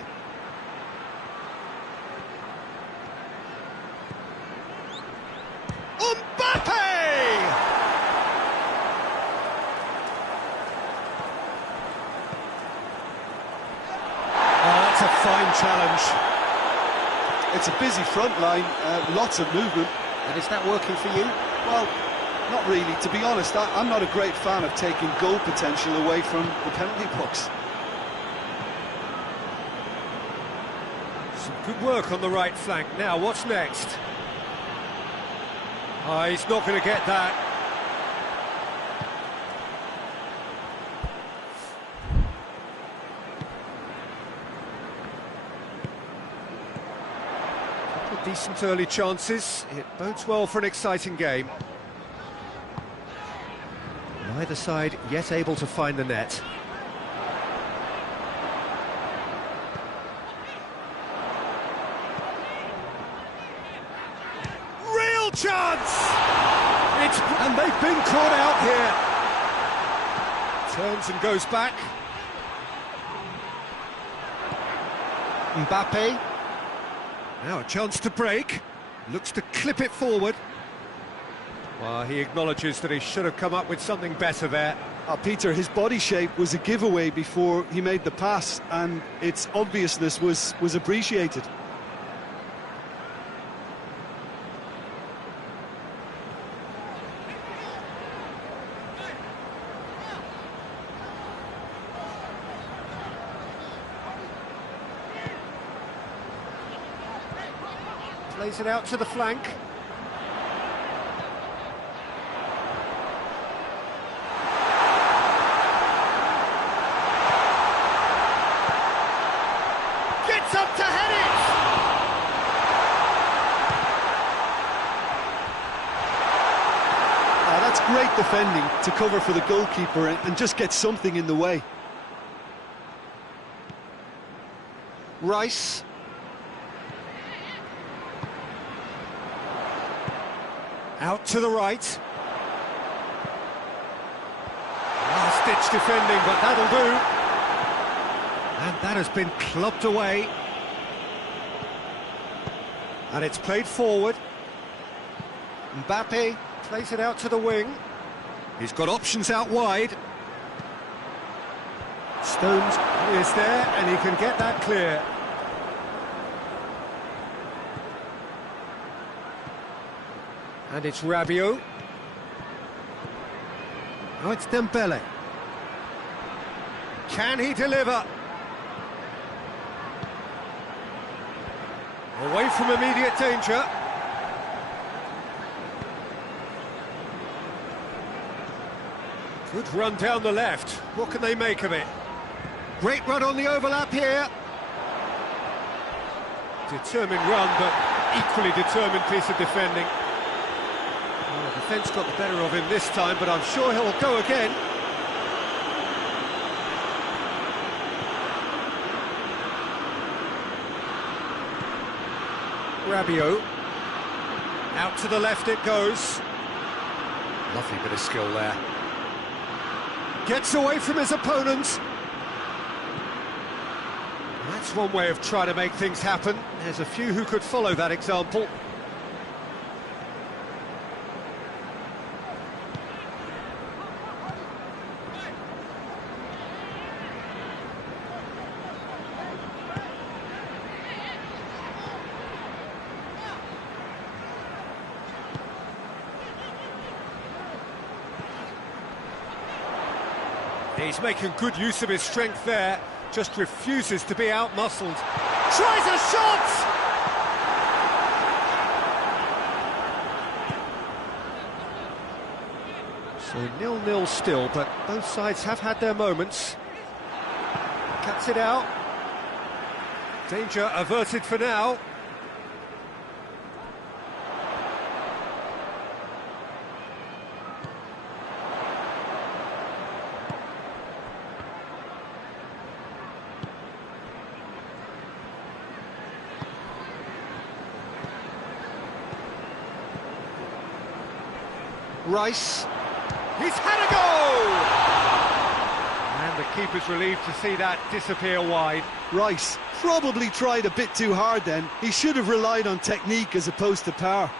Mbappe! Oh, that's a fine challenge. It's a busy front line, lots of movement. And is that working for you? Well, not really. To be honest, I'm not a great fan of taking goal potential away from the penalty box. Some good work on the right flank. Now, what's next? Oh, he's not going to get that. Couple of decent early chances. It bodes well for an exciting game. Neither side yet able to find the net. Real chance! And they've been caught out here. Turns and goes back. Mbappe. Now a chance to break. Looks to clip it forward. Well, he acknowledges that he should have come up with something better there. Peter, his body shape was a giveaway before he made the pass, and its obviousness was appreciated. Plays it out to the flank. Gets up to head. defending to cover for the goalkeeper and just get something in the way. Rice. Out to the right. Last-ditch defending, but that'll do. And that has been clubbed away. And it's played forward. Mbappe plays it out to the wing. He's got options out wide. Stones is there, and he can get that clear. And it's Rabiot. Now it's Dembele. Can he deliver? Away from immediate danger. Good run down the left. What can they make of it? Great run on the overlap here. Determined run, but equally determined piece of defending. Well, the defence got the better of him this time, but I'm sure he'll go again. Rabiot. Out to the left it goes. Lovely bit of skill there. Gets away from his opponents. That's one way of trying to make things happen. There's a few who could follow that example. He's making good use of his strength there, just refuses to be out-muscled. Tries a shot! So 0-0 still, but both sides have had their moments. Cuts it out. Danger averted for now. Rice, he's had a goal! And the keeper's relieved to see that disappear wide. Rice probably tried a bit too hard then. He should have relied on technique as opposed to power.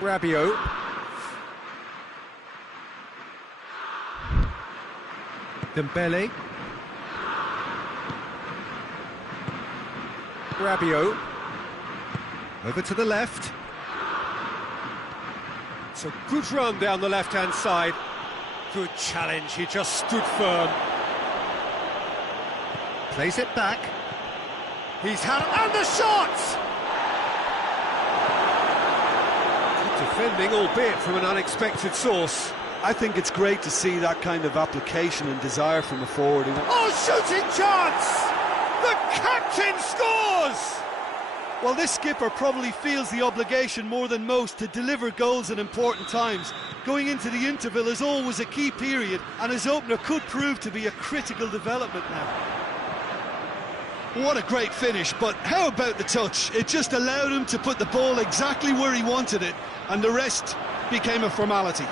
Rabiot. Dembele. Rabiot. Over to the left. It's a good run down the left-hand side. Good challenge, he just stood firm. Plays it back. He's had... and the shot! Defending, albeit from an unexpected source. I think it's great to see that kind of application and desire from a forward. Oh, shooting chance! The captain scores! Well, this skipper probably feels the obligation more than most to deliver goals at important times. Going into the interval is always a key period, and his opener could prove to be a critical development now. What a great finish, but how about the touch? It just allowed him to put the ball exactly where he wanted it, and the rest became a formality.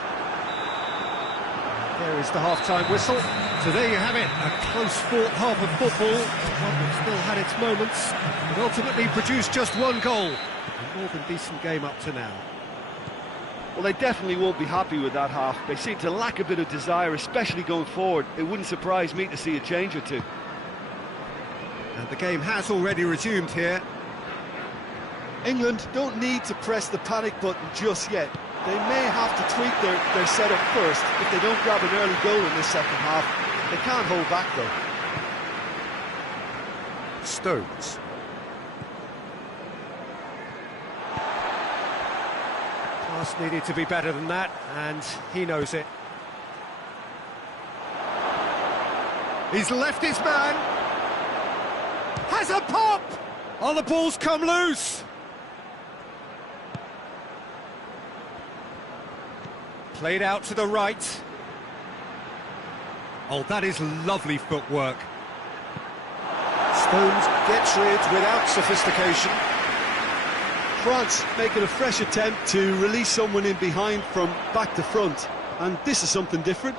There is the half-time whistle. So there you have it, a close-fought half of football. One that still had its moments, but ultimately produced just one goal. A more than decent game up to now. Well, they definitely won't be happy with that half. They seem to lack a bit of desire, especially going forward. It wouldn't surprise me to see a change or two. And the game has already resumed here. England don't need to press the panic button just yet. They may have to tweak their setup first if they don't grab an early goal in this second half. They can't hold back, though. Stones. Just needed to be better than that, and he knows it. He's left his man. Has a pop! Oh, the ball's come loose. Played out to the right. Oh, that is lovely footwork. Stones gets rid without sophistication. France making a fresh attempt to release someone in behind from back to front, and this is something different.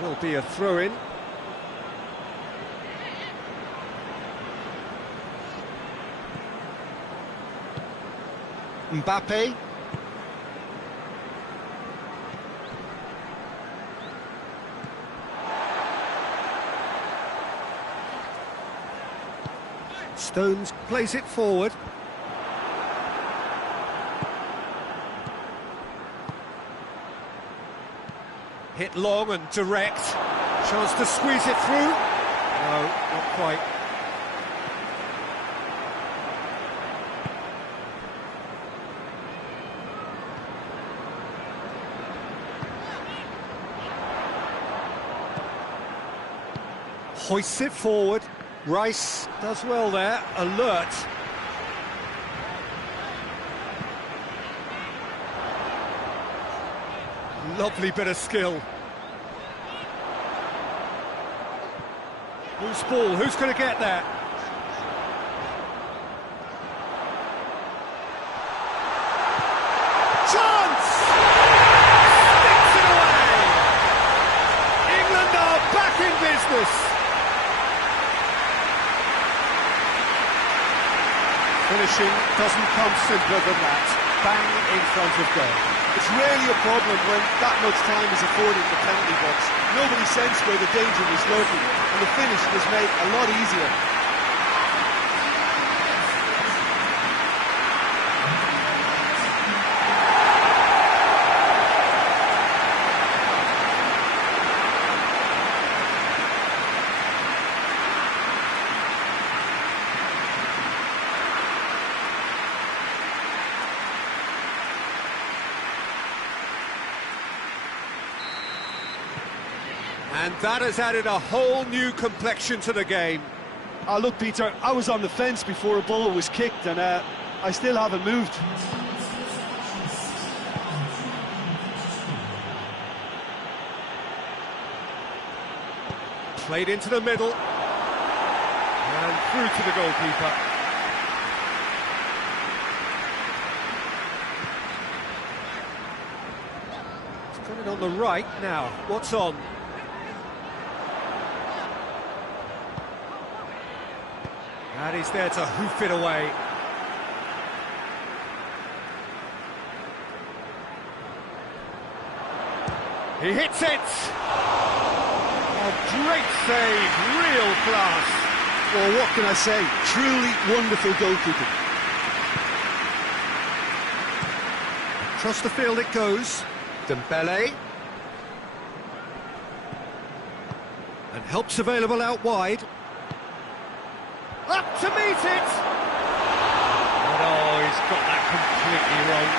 There will be a throw-in. Mbappe. Stones plays it forward. Hit long and direct. Chance to squeeze it through. No, not quite. Hoists it forward. Rice does well there, alert. Lovely bit of skill. Loose ball, who's going to get there? Chance! Sticks it away! England are back in business. Finishing doesn't come simpler than that. Bang in front of goal. It's rarely a problem when that much time is afforded in the penalty box. Nobody sensed where the danger was lurking, and the finish was made a lot easier. And that has added a whole new complexion to the game. Look, Peter, I was on the fence before a ball was kicked, and I still haven't moved. Played into the middle. And through to the goalkeeper. He's got it on the right now. What's on? And he's there to hoof it away. He hits it! A great save, real class. Well, what can I say? Truly wonderful goalkeeping. Across the field it goes. Dembele. And help's available out wide. Up to meet it! And oh, he's got that completely wrong.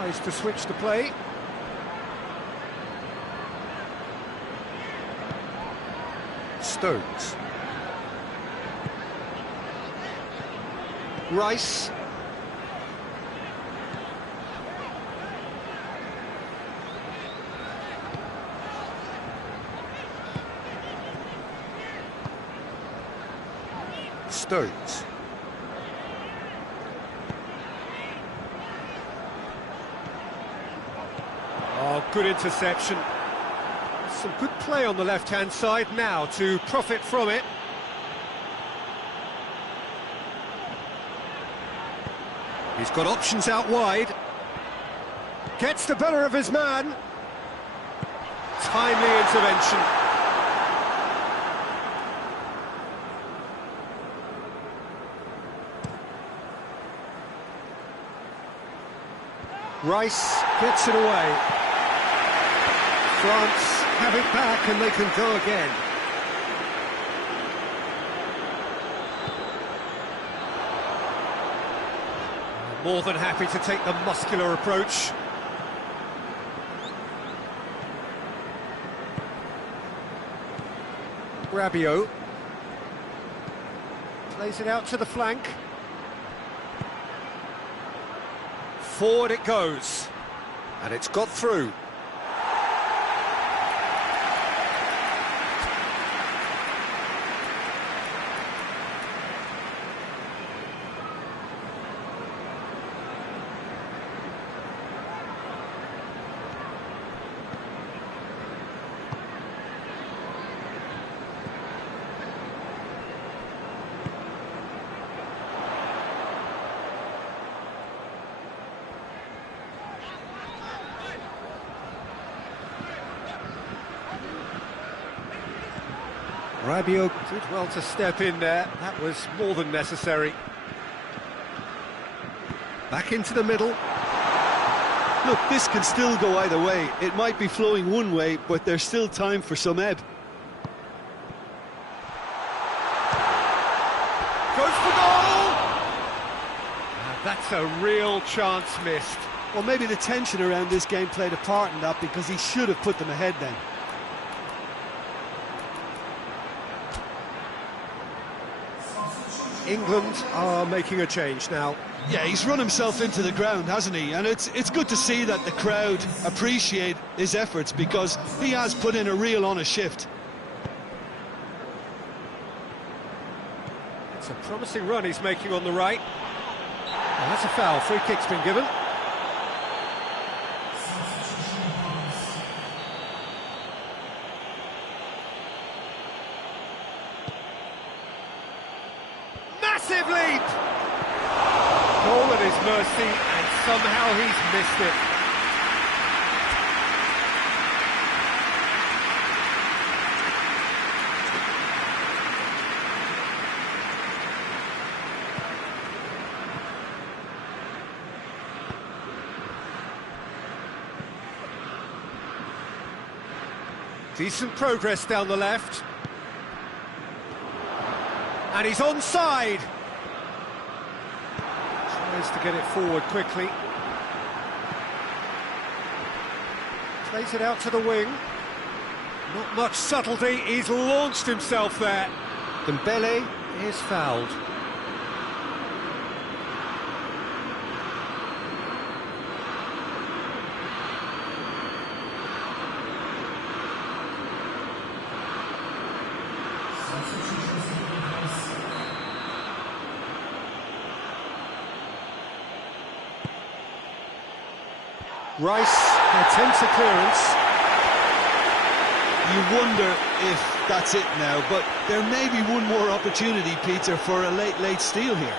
Tries to switch the play. Stones. Rice. Stones. Oh, good interception. Some good play on the left-hand side now to profit from it. He's got options out wide. Gets the better of his man. Timely intervention. Rice gets it away. France have it back and they can go again. More than happy to take the muscular approach. Rabiot plays it out to the flank. Forward it goes, and it's got through. Rabiot did well to step in there, that was more than necessary. Back into the middle. Look, this can still go either way. It might be flowing one way, but there's still time for some ebb. Goes for goal! That's a real chance missed. Well, maybe the tension around this game played a part in that, because he should have put them ahead then. England are making a change now. Yeah, he's run himself into the ground, hasn't he? And it's good to see that the crowd appreciate his efforts, because he has put in a real honest shift. It's a promising run he's making on the right. And that's a foul. Free kick's been given. Massive leap! Goal at his mercy, and somehow he's missed it. Decent progress down the left. And he's onside. Tries to get it forward quickly. Plays it out to the wing. Not much subtlety, he's launched himself there. Dembele is fouled. Rice attempts a clearance. You wonder if that's it now, but there may be one more opportunity, Peter, for a late steal here.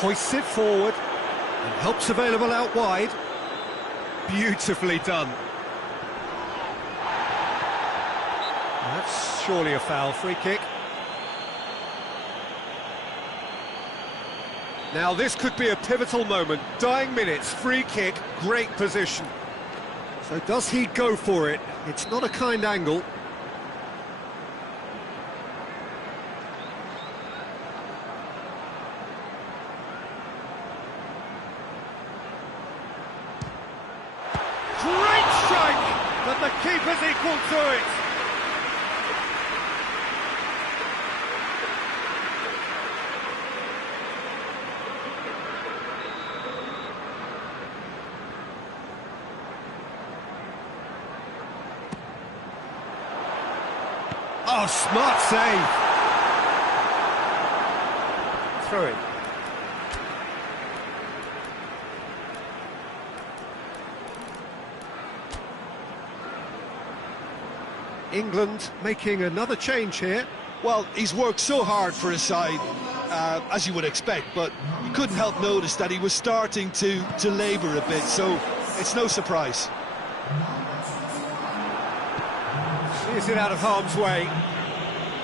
Hoists it forward and helps available out wide. Beautifully done. That's surely a foul. Free kick. Now this could be a pivotal moment. Dying minutes, free kick, great position. So does he go for it? It's not a kind angle. Great strike! But the keeper's equal to it. Oh, smart save. Throw it. England making another change here. Well, he's worked so hard for his side, as you would expect, but you couldn't help notice that he was starting to labour a bit, so it's no surprise. Is it out of harm's way?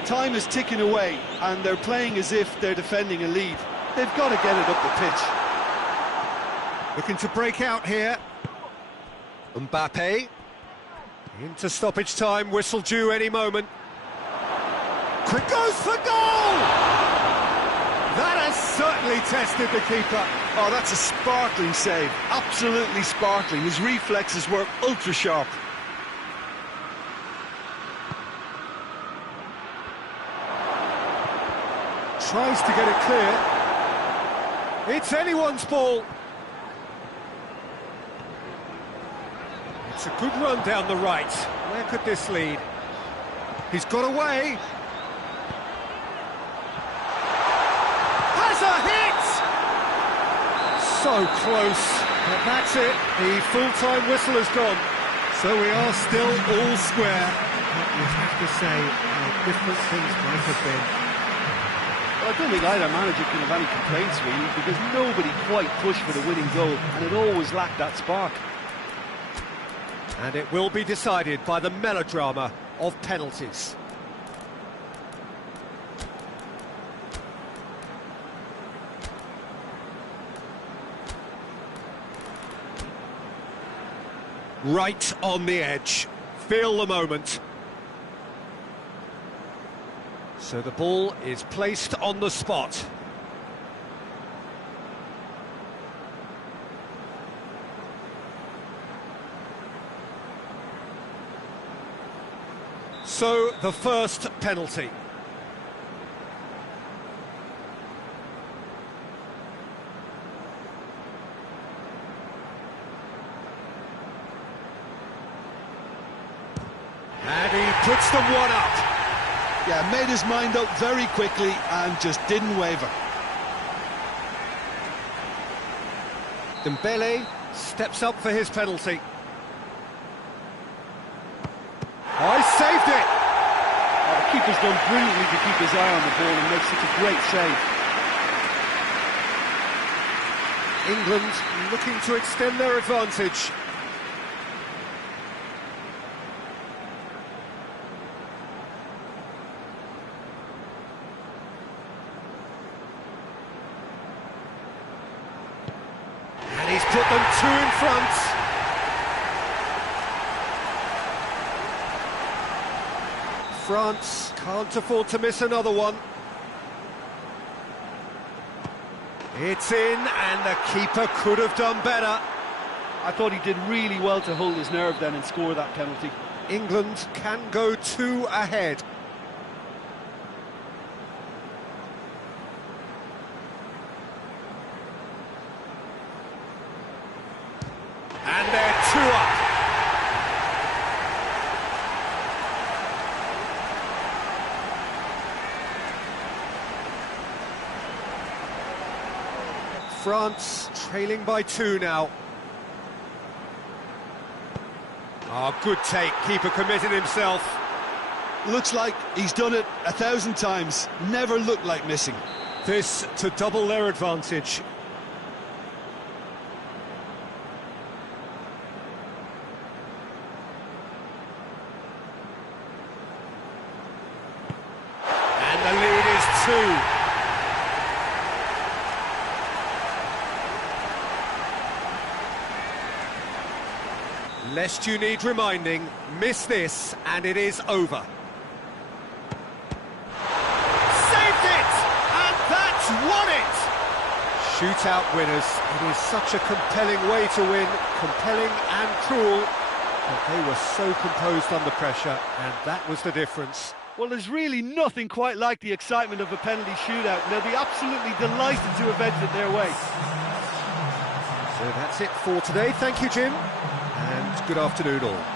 Time is ticking away, and they're playing as if they're defending a lead. They've got to get it up the pitch. Looking to break out here. Mbappe. Into stoppage time, whistle due any moment. Quick goes for goal! That has certainly tested the keeper. Oh, that's a sparkling save. Absolutely sparkling. His reflexes were ultra sharp. Tries to get it clear. It's anyone's ball. It's a good run down the right. Where could this lead? He's got away. Has a hit! So close. But that's it. The full-time whistle has gone. So we are still all square. But you have to say how different things might have been. I don't think either manager can have any complaints, really, because nobody quite pushed for the winning goal, and it always lacked that spark. And it will be decided by the melodrama of penalties. Right on the edge. Feel the moment. So the ball is placed on the spot. So the first penalty. And he puts them one up. Yeah, made his mind up very quickly and just didn't waver. Dembele steps up for his penalty. Oh, he saved it! Oh, the keeper's done brilliantly to keep his eye on the ball and make such a great save. England looking to extend their advantage. And he's put them two in front. France can't afford to miss another one. It's in, and the keeper could have done better. I thought he did really well to hold his nerve then and score that penalty. England can go two ahead. And they're two up. France trailing by two now. Oh, good take. Keeper committed himself. Looks like he's done it 1,000 times. Never looked like missing. This to double their advantage. And the lead is two. Lest you need reminding, miss this and it is over. Saved it! And that's won it! Shootout winners. It is such a compelling way to win, compelling and cruel. But they were so composed under pressure, and that was the difference. Well, there's really nothing quite like the excitement of a penalty shootout, and they'll be absolutely delighted to have edged it their way. So that's it for today. Thank you, Jim. And good afternoon all.